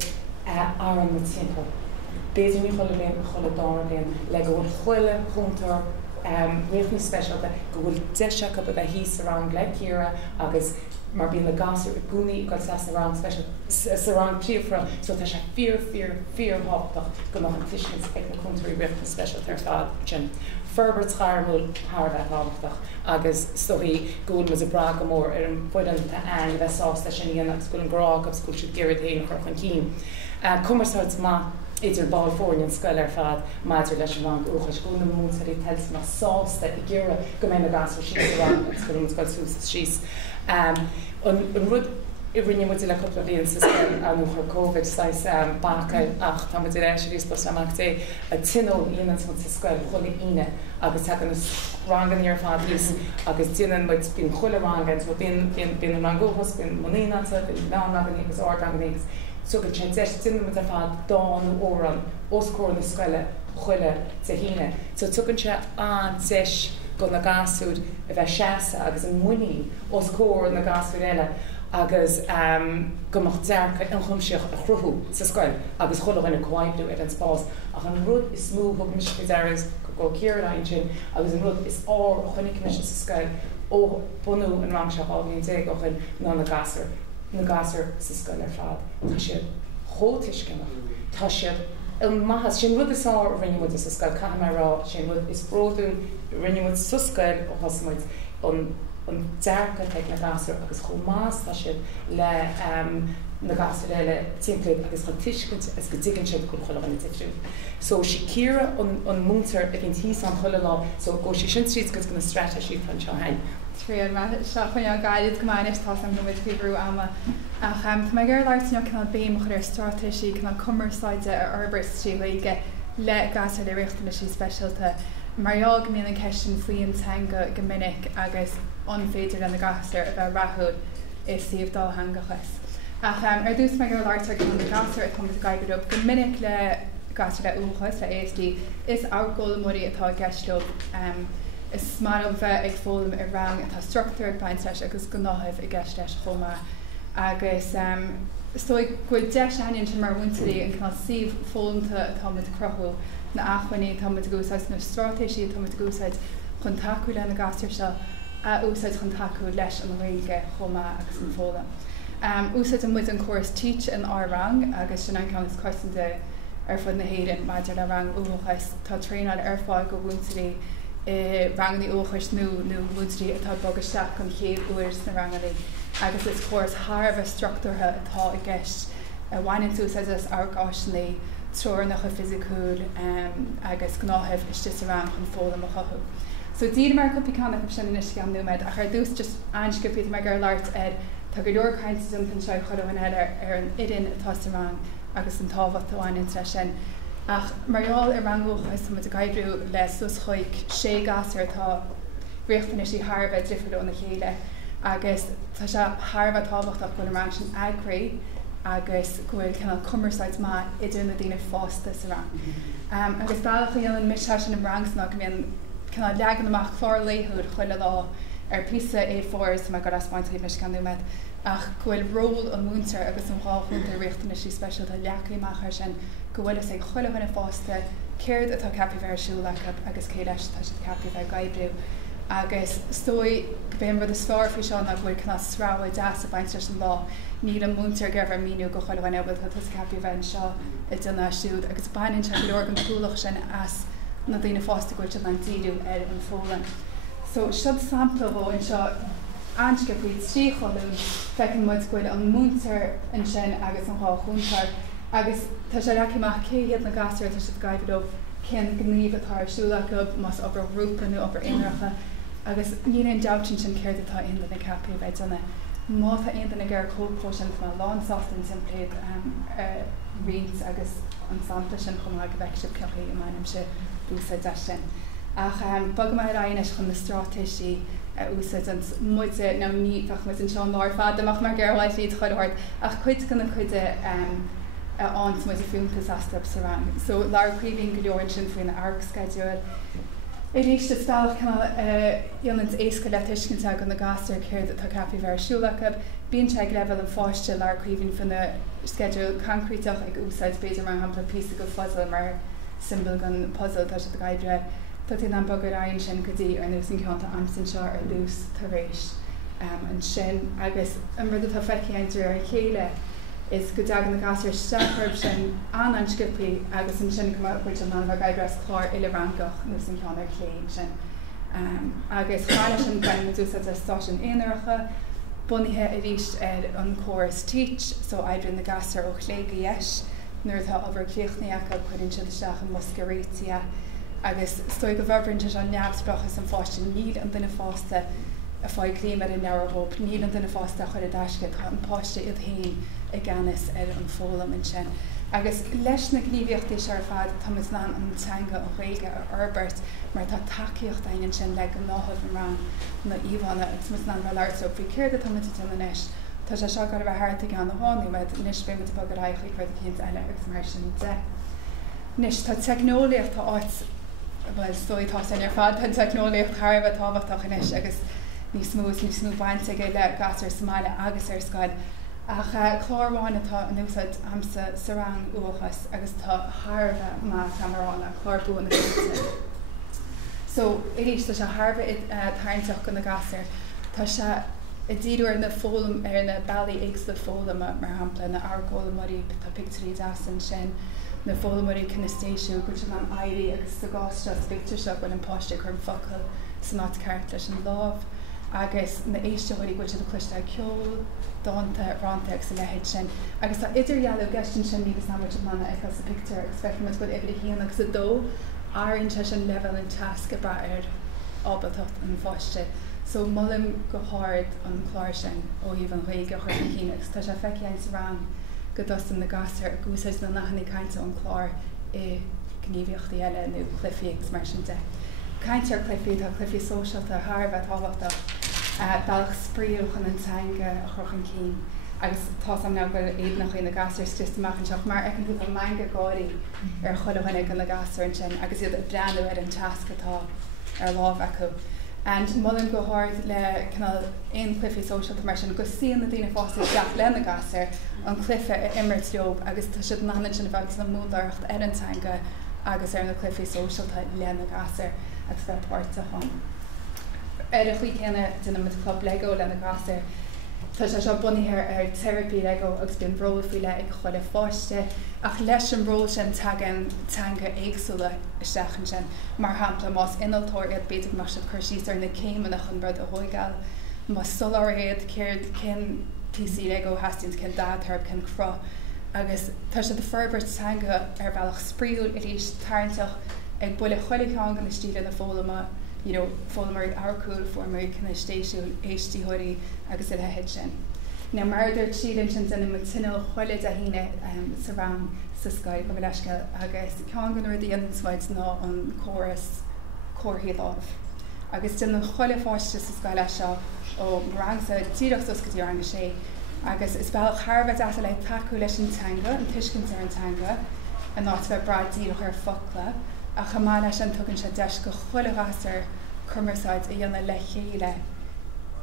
áran na timppla. Béidir ní chola léon chola dáirléon le go bhfuil chuile chuntar riachna Speisialta go bhfuil deise go a hí sa rang le Ciara agus mar bíon na gasú i gúnaí go sa rang sa rang príomhra so tá sé fíorthachtach go nach an tuiscint ag na chuntarí riachna Speisialta ar fad sin. Ferbert Charmúil Harbheith ábhachtach agus stoí gúil mas a bra go mór ar an fuidan tá an bheith sásta sin íana agus gúil an grách agus gúil siad géad héana chuir chun cín. Cumarsáid má idir ball fórne an Scoil ar fad maidir leis an rang óchas gúil na múntaí tels má sásta i ggéire go mé na gasú síos rang agus gúil an Scoil sús síos. An rud I rinne mu le couple blion sa Scoil an chu COVID sais bacha ach tá mu éis rís bos amach dé a tinó íana mu sa Scoil chola ine agus te an rangan ar fad hís agus duan muid bín chola rangan so bin an rangóchas bin moníanta bin nágan agus ágannígus so go sé duine mu a fad dáú óran oscóir na Scoile chuile sa híine so tugann se an teis go na gasúd a bheith seasa agus an muí oscóir na gasúd eile agus gomach dearcha an chumseach a chruthú sa Scoil agus chola ina coimhnú ar an spás ach an rud is smú go misfideras go Ciara sin agus an rud is á chunig mis sa Scoil ó Bhunú an rangseach ábhíonn dé go chun ná na gasar sa Scoil ar fad. Tá siad chótuiscinach. Tá siad an maithas sin rud is á rinnemuid sa Scoil caimrá sin rud is bródú rinnemuid sa Scoil ó hasmuid an dearcha teag na gasar agus chomás tá siad le na gasar eile timplaid agus chu tuiscint as go dtigann siad go chola an tifriú. So si Ciara an múntar a gin tí an chola lá so go si sin tríd go na strategy fan seo hain. Tríad se chuin an gaiad gomáis tá an gomuid fibrú ama ach tá gur leirtine cin béim chu ar strateisi cin cumarsáide ar arbers Síle Gaeilge le gasar le riachtainna sí speisialta marall go mbeadh an ceistin faoin teanga go minic agus an féidir lena gasar a bheith rathúil is siomh dá hangachas. Ach dús me gur láirtar go na gasar a chum gaibh go minic le gasar le uachas le ASD is ágóil muí atá gceisleob is smara bheith ag fólam I rang atá struchtúr ag baint leis agus go náthibh I gceist leis chomá agus stoi go de aon sin mar bhaintaí an cná siomh fólamta atá muid crothú na achhainní tá muid gúsáid na stratéisí tá muid gúsáid chun taú le na gasar seo a úsáid chun taú leis an réige chomá agus an fólam. Úsáid an muid an cuas teach an á rang agus sin an is cosanta ar fud na héidir maidir le rang uachas tá tréáil ar fáil go bhaintaí rang the óchas nó bhúdí atá bogasteach chun chéad uairs na rangaí agus is cuas tharbh struchtúrtha atá I gceist bhhainn tú is argáisinaí trónach a phraiticiúil agus gnáthibh istis rang chun fólam a chothú. So díad mar go picánach am sin inisi an numéid a chuir dús just anscopí me gur láirt tá go leor caiinte an seo chudahain ar an idirn atá sa rang agus an tábhacht amháin intra sin. Ach marall I rangúchas mu a gaibrú le sus chuig sé gasar atá riachtainna sí tharbh drifriú na chéile agus tá se tharbh tábhachtach go rang sin agraí agus gofuil cinna cumarsáid má idir na dtíine fásta sa rang. Agus bailach an mis sin an rangsna go bhíon cinna leagan amach chlár léithúd chuile lá ar písa A4 sa me go aspáintaí mis canú med ach gofuil ról an múntar agus an gháchúnta riachtainna sí speisialta leacaí machar sin go bhfuil is ag chuile bhainna fásta céird atá capí bheirsúla agus cé leis tá si capí bheith gaibrú agus stoi go bhéon rud a sfár fao seo nach bhfuil cinna sráha deas a baint leis an lá níl an múntar gur bhar míú go chuile bhainna bhfuil tá capí bhein seo I duna siúd agus bainin se leor an túlach sin as na dtíine fásta goil se an tíú ar an fólan. So siad sampla bh in seo anscapíd trí choún fecin mBunscoil an múntar an sin agus an cháúntar agus tá sé raciach céad na gasir tá si gaibh cin gníomh atásúla go mas op rúpanú op inracha agus ní an deabtin sin céir atá in na capí bheith duna. Má a aonanna gur cópó sin fan lán-Softain sin pléad riint agus an sampla sin chum go bheith si cechaí I mainim se úsáid de sin. Ach bag mai rainis chun na stratéisí úsáid an muide ná níach mu an seán láir fad amach mar ggéirhaid líad chuirt ach chuid ganna chuide ans mu fiúntas astab sa rang. So leir chuhín go leorin sin faoin arc schedule. I ríiste stáilionans éca le tuiscinnta go na gasar céir tá capí bheirsúlacha, bíon teag level an fáiste leir chuhín fan na schedule concréteach ag úsáid beidir mar hapla pí go fuzzle mar symbol gan puzzle tá si gaibre. Tá tí an bagad aon sin go dtí ar nuas an ceanta amsan seo ar dús taréis an sin agus an rud atá feiceanú ar chéile is go deag na gasar steachharb sin an anscipaí agus an sin gohfuil an bh gaibres chlár ile rangach nuas an ceanna ar chéin sin. Agus cháile sin gan dúsa a stáisisin éonaracha, bunithe I ríist ar an choras teach, so aidir na gasar ó chléigeis, nuair tá over cléochnaíacha chuinn siad isteach an moscarítia, agus stoi go bhharbrinte an neamhsprachas an fáiste níl an duine fásta a fáid clíim ar an nearhób, níl an duine fásta chuir a daisce tá an páiste iad hain I gceannas ar an fólam an sin. Agus leis na gníomhíochtaí se ar fad tá is ná an teanga an Ghaeilge ar Arbert mar tá takeíocht daon sin le go náthad an rang na íomhanna agus mu ná bhar leir so bhí céir go tamid in inis. Tá sé seo gar bh háirta gan na hánaí med níos bé mit bagad raich chuig chuid chéint eile agus mar sin de. Nis tá technoliacht tá áit bhil stoitá sin ar fad tá technoliacht tharbh táhachtach inis agus ní smú bainte go le gasar Somáile agus ar Scoil. Ach chlárháin atá an úsáid amsa sa rang uachas agus tá tharbh má camerrána chlárbú na gúte. So I ríis tá se tharbh tarnteach go na gasar. Tá se I ddíúir na fólam ar na bailí éags le fólam mar hampla na argóla marí tá picturí dasan sin na fólam marí cinnestéisiú go sin an airí agus sa gáiste picture seo bhfuil an páiste chun focail san áit ceart leis an lámh agus na éisteoirí go sin cluiste ceol dáanta ránta sa lehéid sin agus tá idirhealú gastin sin nígus náid manna ag sa picture agus feicim go éidir híon agus sa dó áonn se sin level an teas go bra ar ábaltocht an fáiste. So mullim go hard an chláir sin ó híomh an Ghaeilge chuir na chéanagus tá sé feiceann sa rang go dustan na gasar a gúsáid na nachnaí cainte an chláir I gníomhíochtaí eile nó clufiíocht mar sin de. Caintear clufií tá clufií Speisialta Tharbh táhachtach bailach spríúchan an teanga a churchan cín. Agus tá am ná bhfuil éiad nach chuoine gasar systemach anseach mar ag an tú an manga gáirí ar chuilehainnig an na gasar an sin, agus iad a breanú ar an tascatá ar lábh acu. And mullen go hard le canal ein cliffy Speisialta mar sin go síon na dtíine fásta deach le na gasar an cliffe immert leob agus tá siad nána sin bheith na múdarcht ar an teanga agus ar na cliffy Speisialta le na gasar agus bheith páirte chun. Ar a chuí chéine duna mit club Lego le na gasar, tá sé seo bunithe ar therapy Lego agus bíon bróil faoi le ag chuile fáiste ach leis an bróil sin tagan teanga éagsúla isteach an sin mar hampla más inaltóir iad beidir mar siad chuirsíos ar na céimeanach an brud a Hoigáil más solar iad céird cin PC Lego hastings cin dátharb cin cro agus tá sé de ferbert teanga ar bailach spríúil i rís tarnteach ag buile chuileán an stíle na fólama fólmar ácúil formar cinna stéisiúil éistíthirí agus il head sin. Now murder sílim sin in mu tinil chuile a híine sa ram sa Scoil Cholmcille agus cean gan ruí an smaid ná an choras cóirthaí lámh. Agus den an chuile fáiste sa Scoil seo ó marangsa tíireach sos go dtíar an sé, agus is bailach Tharbh as le taú leis an teanga an tuiscint ar an teanga an ná bheith brad díoch ar foghlaim a chamá leis an tugann sé deis go chuile gasar cumarsáid a dhéanana le chéile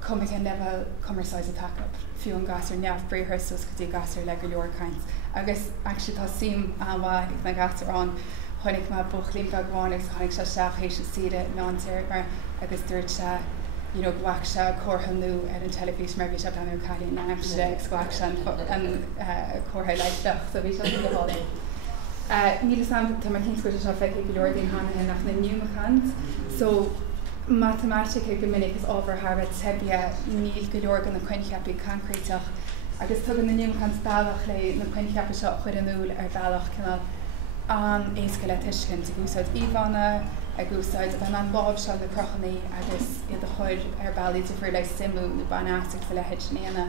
cumig an leibhéal cumarsáid a takeup fiú an gasar neamh bréthir sus go dtí gasar le go leor caint. Agus actually tá sim anhá ag na gasar an chuinnig má buchlím bheith gháinnig chuinnig se seach hééis siide nátíir mar agus dúirt se ghaach se chorthanú ar an telefís mar bhí se benú cailín na aimse ag scoach se an chortha leideach so bhí se go hála. Níl sam tá mar cinscoil se feici go leor daon hána nach na nniumachans, so mathematica go minic is ábhar Tharbh tebia níl go leor gan na coincheapí concréteach agus tugann na nniumachans bailach le na coincheappa seo chuir an úil ar bailach cinál an éasca le tuiscint a gúsáid íomhanna a gúsáid an an láb seo na crochannaí agus iad a chuir ar bailí difriúr le simú na banásig le head sinnéana.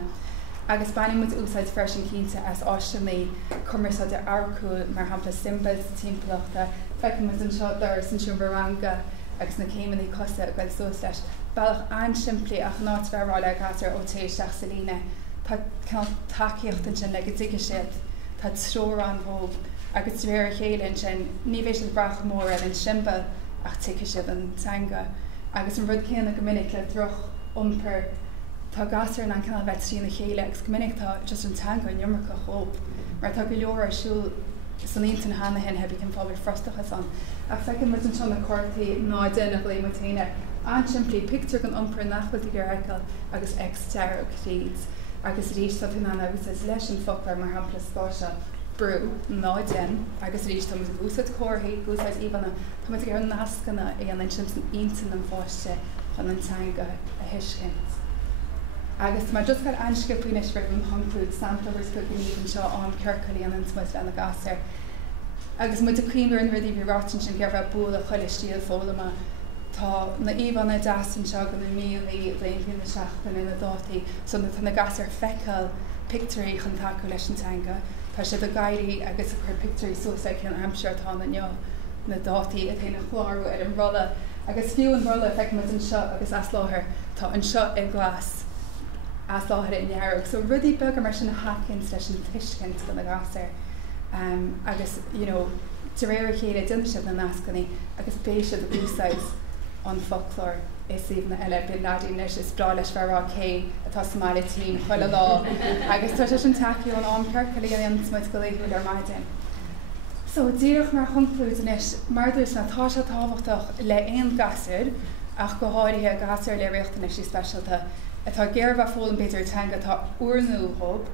Agus banim moet úsáid freisin cínta as áisteannaí cumarsáid ar ácúil mar hampla simbas timplachta feic mu an seo dar san siúmbaranga agus na céimeannaí cosa a gcuil sós leis. Bailach an siimplí ach náit bheithrá le gasar ó tééis seach sa líne. Tá takeíocht an sin le go dtí siad, tá tróir an bhóg agus réir chéile sin ní bhééis an brach mór an simbal ach tuice siad an teanga. Agus an rud céanna go minic le droch iompar tá gasar an canal bheith trí na chéile agus go minic tá just an teanga an iommarcha chóp mar tá go leor arsúil san íontan hána hen hebh cin fábhar frostachas an. Ach feicin mar an seo na cuairtaí ná déanach le mutíine an siimplí picture an iompar nachfuiltí gur aiceil agus exterochtíd agus rís tá túna agus is leis an foghlaim mar hampla Scáise brú ná déan agus rís tá gúsad cóirthaí gúsáid íbanna tá mu gur nascanna é an sin san íontan an fáiste chun an teanga a thuiscint. Agus mar just gal ansciúine an hangfúd samplahars go gníomhann seo an ceircailí an smuid le na gasar. Agus mu a cuiimar an ruí bhrátin sin gur bheith búla chuile stíal fólama tá na íomhanna deasan seo go na míí léonhíon na seachtain ina dátaí so na na gasar feiceáil picturí chun taú leis an teanga. Tá si a gaiirí agus a chuir picturí sosa cin amseirtá na dátaí a chéna chláirú ar an rolla agus fiú an rolla feic mu an seo agus as láthair tá an seo i glas. As láthir in nearach, so rudí beag mar sin hacinn leis an tuiscint go na gasar agus de réir chéile duine na nascaní agus béise a úsáid an folklór is íomh na eile bin nádí leis is brá leis bharrá cé atá Somália tí chuile lá agus tá sin takeíú an amceircailí an smuid go léú ar maidin. So díoch mar chunplúis mar dús na tá se táhachtach le aon gasir ach go háirithe gasir le réochtta is Speisialta. Tá ggéirbh fólam beidir teanga tá uirnú thóg,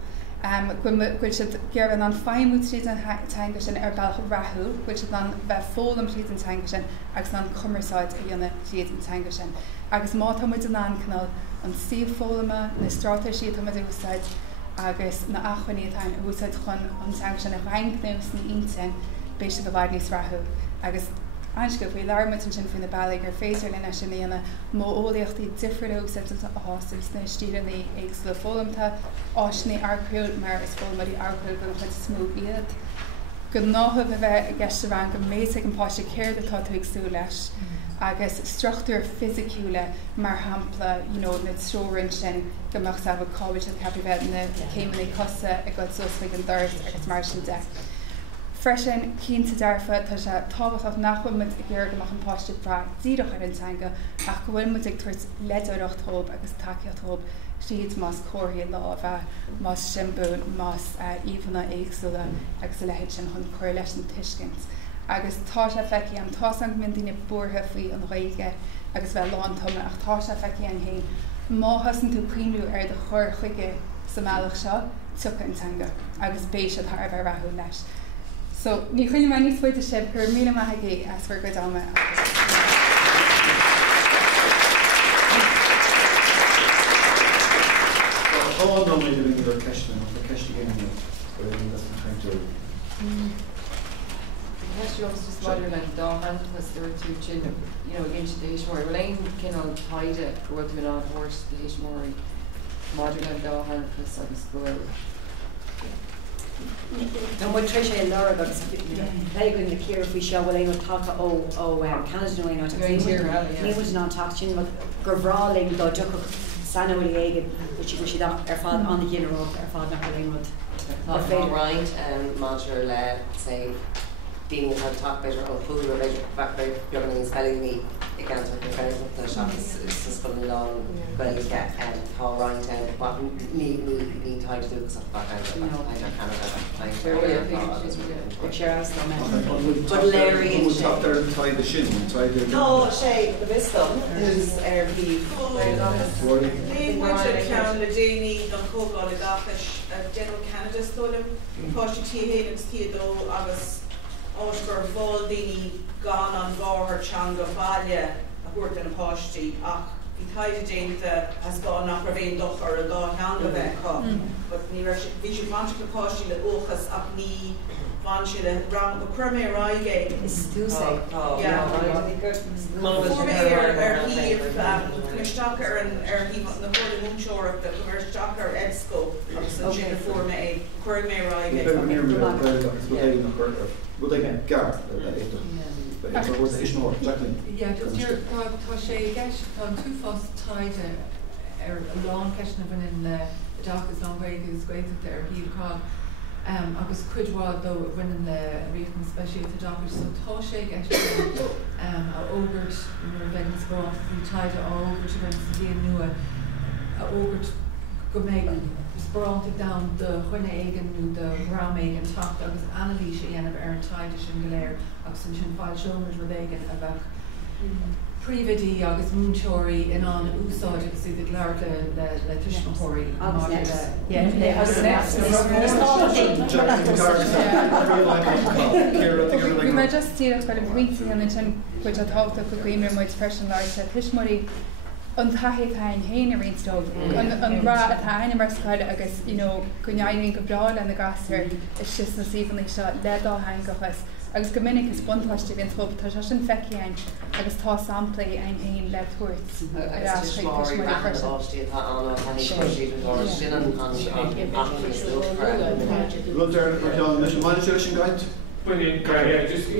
gúil siad ggéirbh an féimú tríd an teanga sin ar bailach rathú, gúil siad an bheith fólam tríd an teanga sin agus an cumarsáid a dhéanana tríd an teanga sin. Agus má tá muid an canal an siomhfólama na stratéisí tá muid úsáid agus na achhaní tain úsáid chun an teanga sin a reingnús na intin béis go bhhaid níos rathú. Agus ansco bhí learmid an sin faoin na bailí gur féidir lena sin líana mó ólaíochtaí difriú septanta ástils na stíraní agus le fólamta áisinaí arcúil mar is fólamí arcúil go chuid smú iad. go nátha bheith gceiste ran go méid an páiste céir atá tú agsú leis agus struchtúr phraiticiúile mar hampla na tróirinn sin gomach sa bh cábhaid a capí bheith na céimena cosa a go sosfuig an dúirt agus mar sin de. Freisin cínta dearfa tá sé tábhacht nachfuil mu i ggéir goach an páiste bra díadach ar an teanga ach go bhfuil mu ag tuairt leideannacht agus takeíocht siad más cóirí lá bheith más simbún más íomhanna éagsúla agus a lehéid sin chun chuir leis an tuiscint. Agus tá sé feici an tá an myndína buórtha faoi an Ghaeilge agus bheith lán-toma ach tá sé feici an héin. Má hasan tú cuiinú ar de chur chuige sa meach seo tucha an teanga agus béis a th bheith rathú leis. So ní chuine mai níos fuide sib gur mí maithagé as fuair go dáma All normally doing your question, the question again, but I think that's what I'm trying to do. Yes, you also just wonder like Dahan was there two children, against the Ishmore. Well, I'm kind of tied to go to an horse, the Ishmore, modern and Dahan was on the school. An bhfuil trí sé lera agus léigeann na céir faoi seo bhfuil éon tacha ó Canada nó ní bhfuil ná tatain gur bhráling dá deoch sanhfuil éigen go si ar fád anna ghéanaró ar fád nach léonmod. Tá fáráint máir le sé daoine tá tapéidir ó fuú a beidir beagna an spelling I can't the shots is coming along Gaeilge fáráint ní táid dúgus a But Larry and Tá the shin, no, sé the wisdom is bhí ceann le déanaí don Comhdháil General Canada stoilm páiste tíhéann agus tíadó agus gur bhil daoine gan an bháthair teanga baile a thuairt an páistí ach bhí taide déanta as gá nach raibh doch ar a gá teanga bheith cá. Ní bhí sé bhainte go páistí le óchas ach ní bhainte le ram go chuirmé ráige is túsa. Staach ar hí na bhór múnseoireachta go mar staach ar EBSCO agus an sin forma é chuirmé ráige. Would I get gar? Was is more Jacqueline. Yeah, just here tá sé gceist tá tú fás taide ar a lán ceisna bhain in Leabhachas lán-Ghaeilge agus Gaeltacht ar híomh agus cuidháil dó bhain le riomh Speisialta Leabhachas so tá sé gceist a ógurt mar bheith spráth bhí taide á ógurt bhain sa bhíon nua a ógurt go méid spráinte da de chuine éigen nó de ram éigen tacht agus analí sé dhéanamh ar an taide sin go léir agus san sin fáil seomar ru éigen a bheith príomhidí agus múnseoirí in an úsáid agus iad leir le tuismóirí Bhí mar just tíach bail bhhaintí an sin chuid a táta go gcuimir muid freisin leir le tuismóirí an taithí tain héin a réonstóg an rá a tain mar Scoile agus goneaíonn go breáil an na gasar is just na síhannaí seo ledá Haingachas agus go minic is buntáiste bhíon thub tá sin feiceáin agus tá samplaí ein héin le tuairt just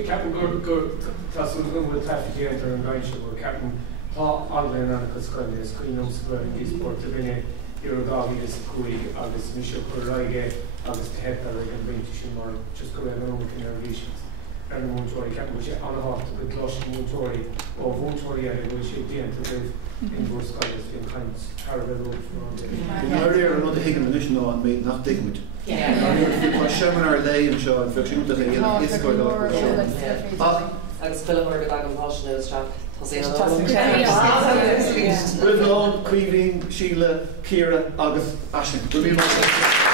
Captain go traffic and Captain Allen agus Scoil is cuiinús go í sport a bhíine Gaeltacht is cuaig agus misio Comhdháil agus head ar an bhainte sin mar just go raibh an innervations ar na múntóirí ceapan go sé anhacht go glas múntóirí ó bhúntóirí ar go sé déanta bh in mBunscoil is bhíon caint Carbhracha Ar an higan mission ná an méid nach digmuid. Tá seman ar lei an seo an feisiúnta a Scoil agus filmar go an páisina straach. Rivlon, Caoimhín, Síle, Ciara agus Aisling.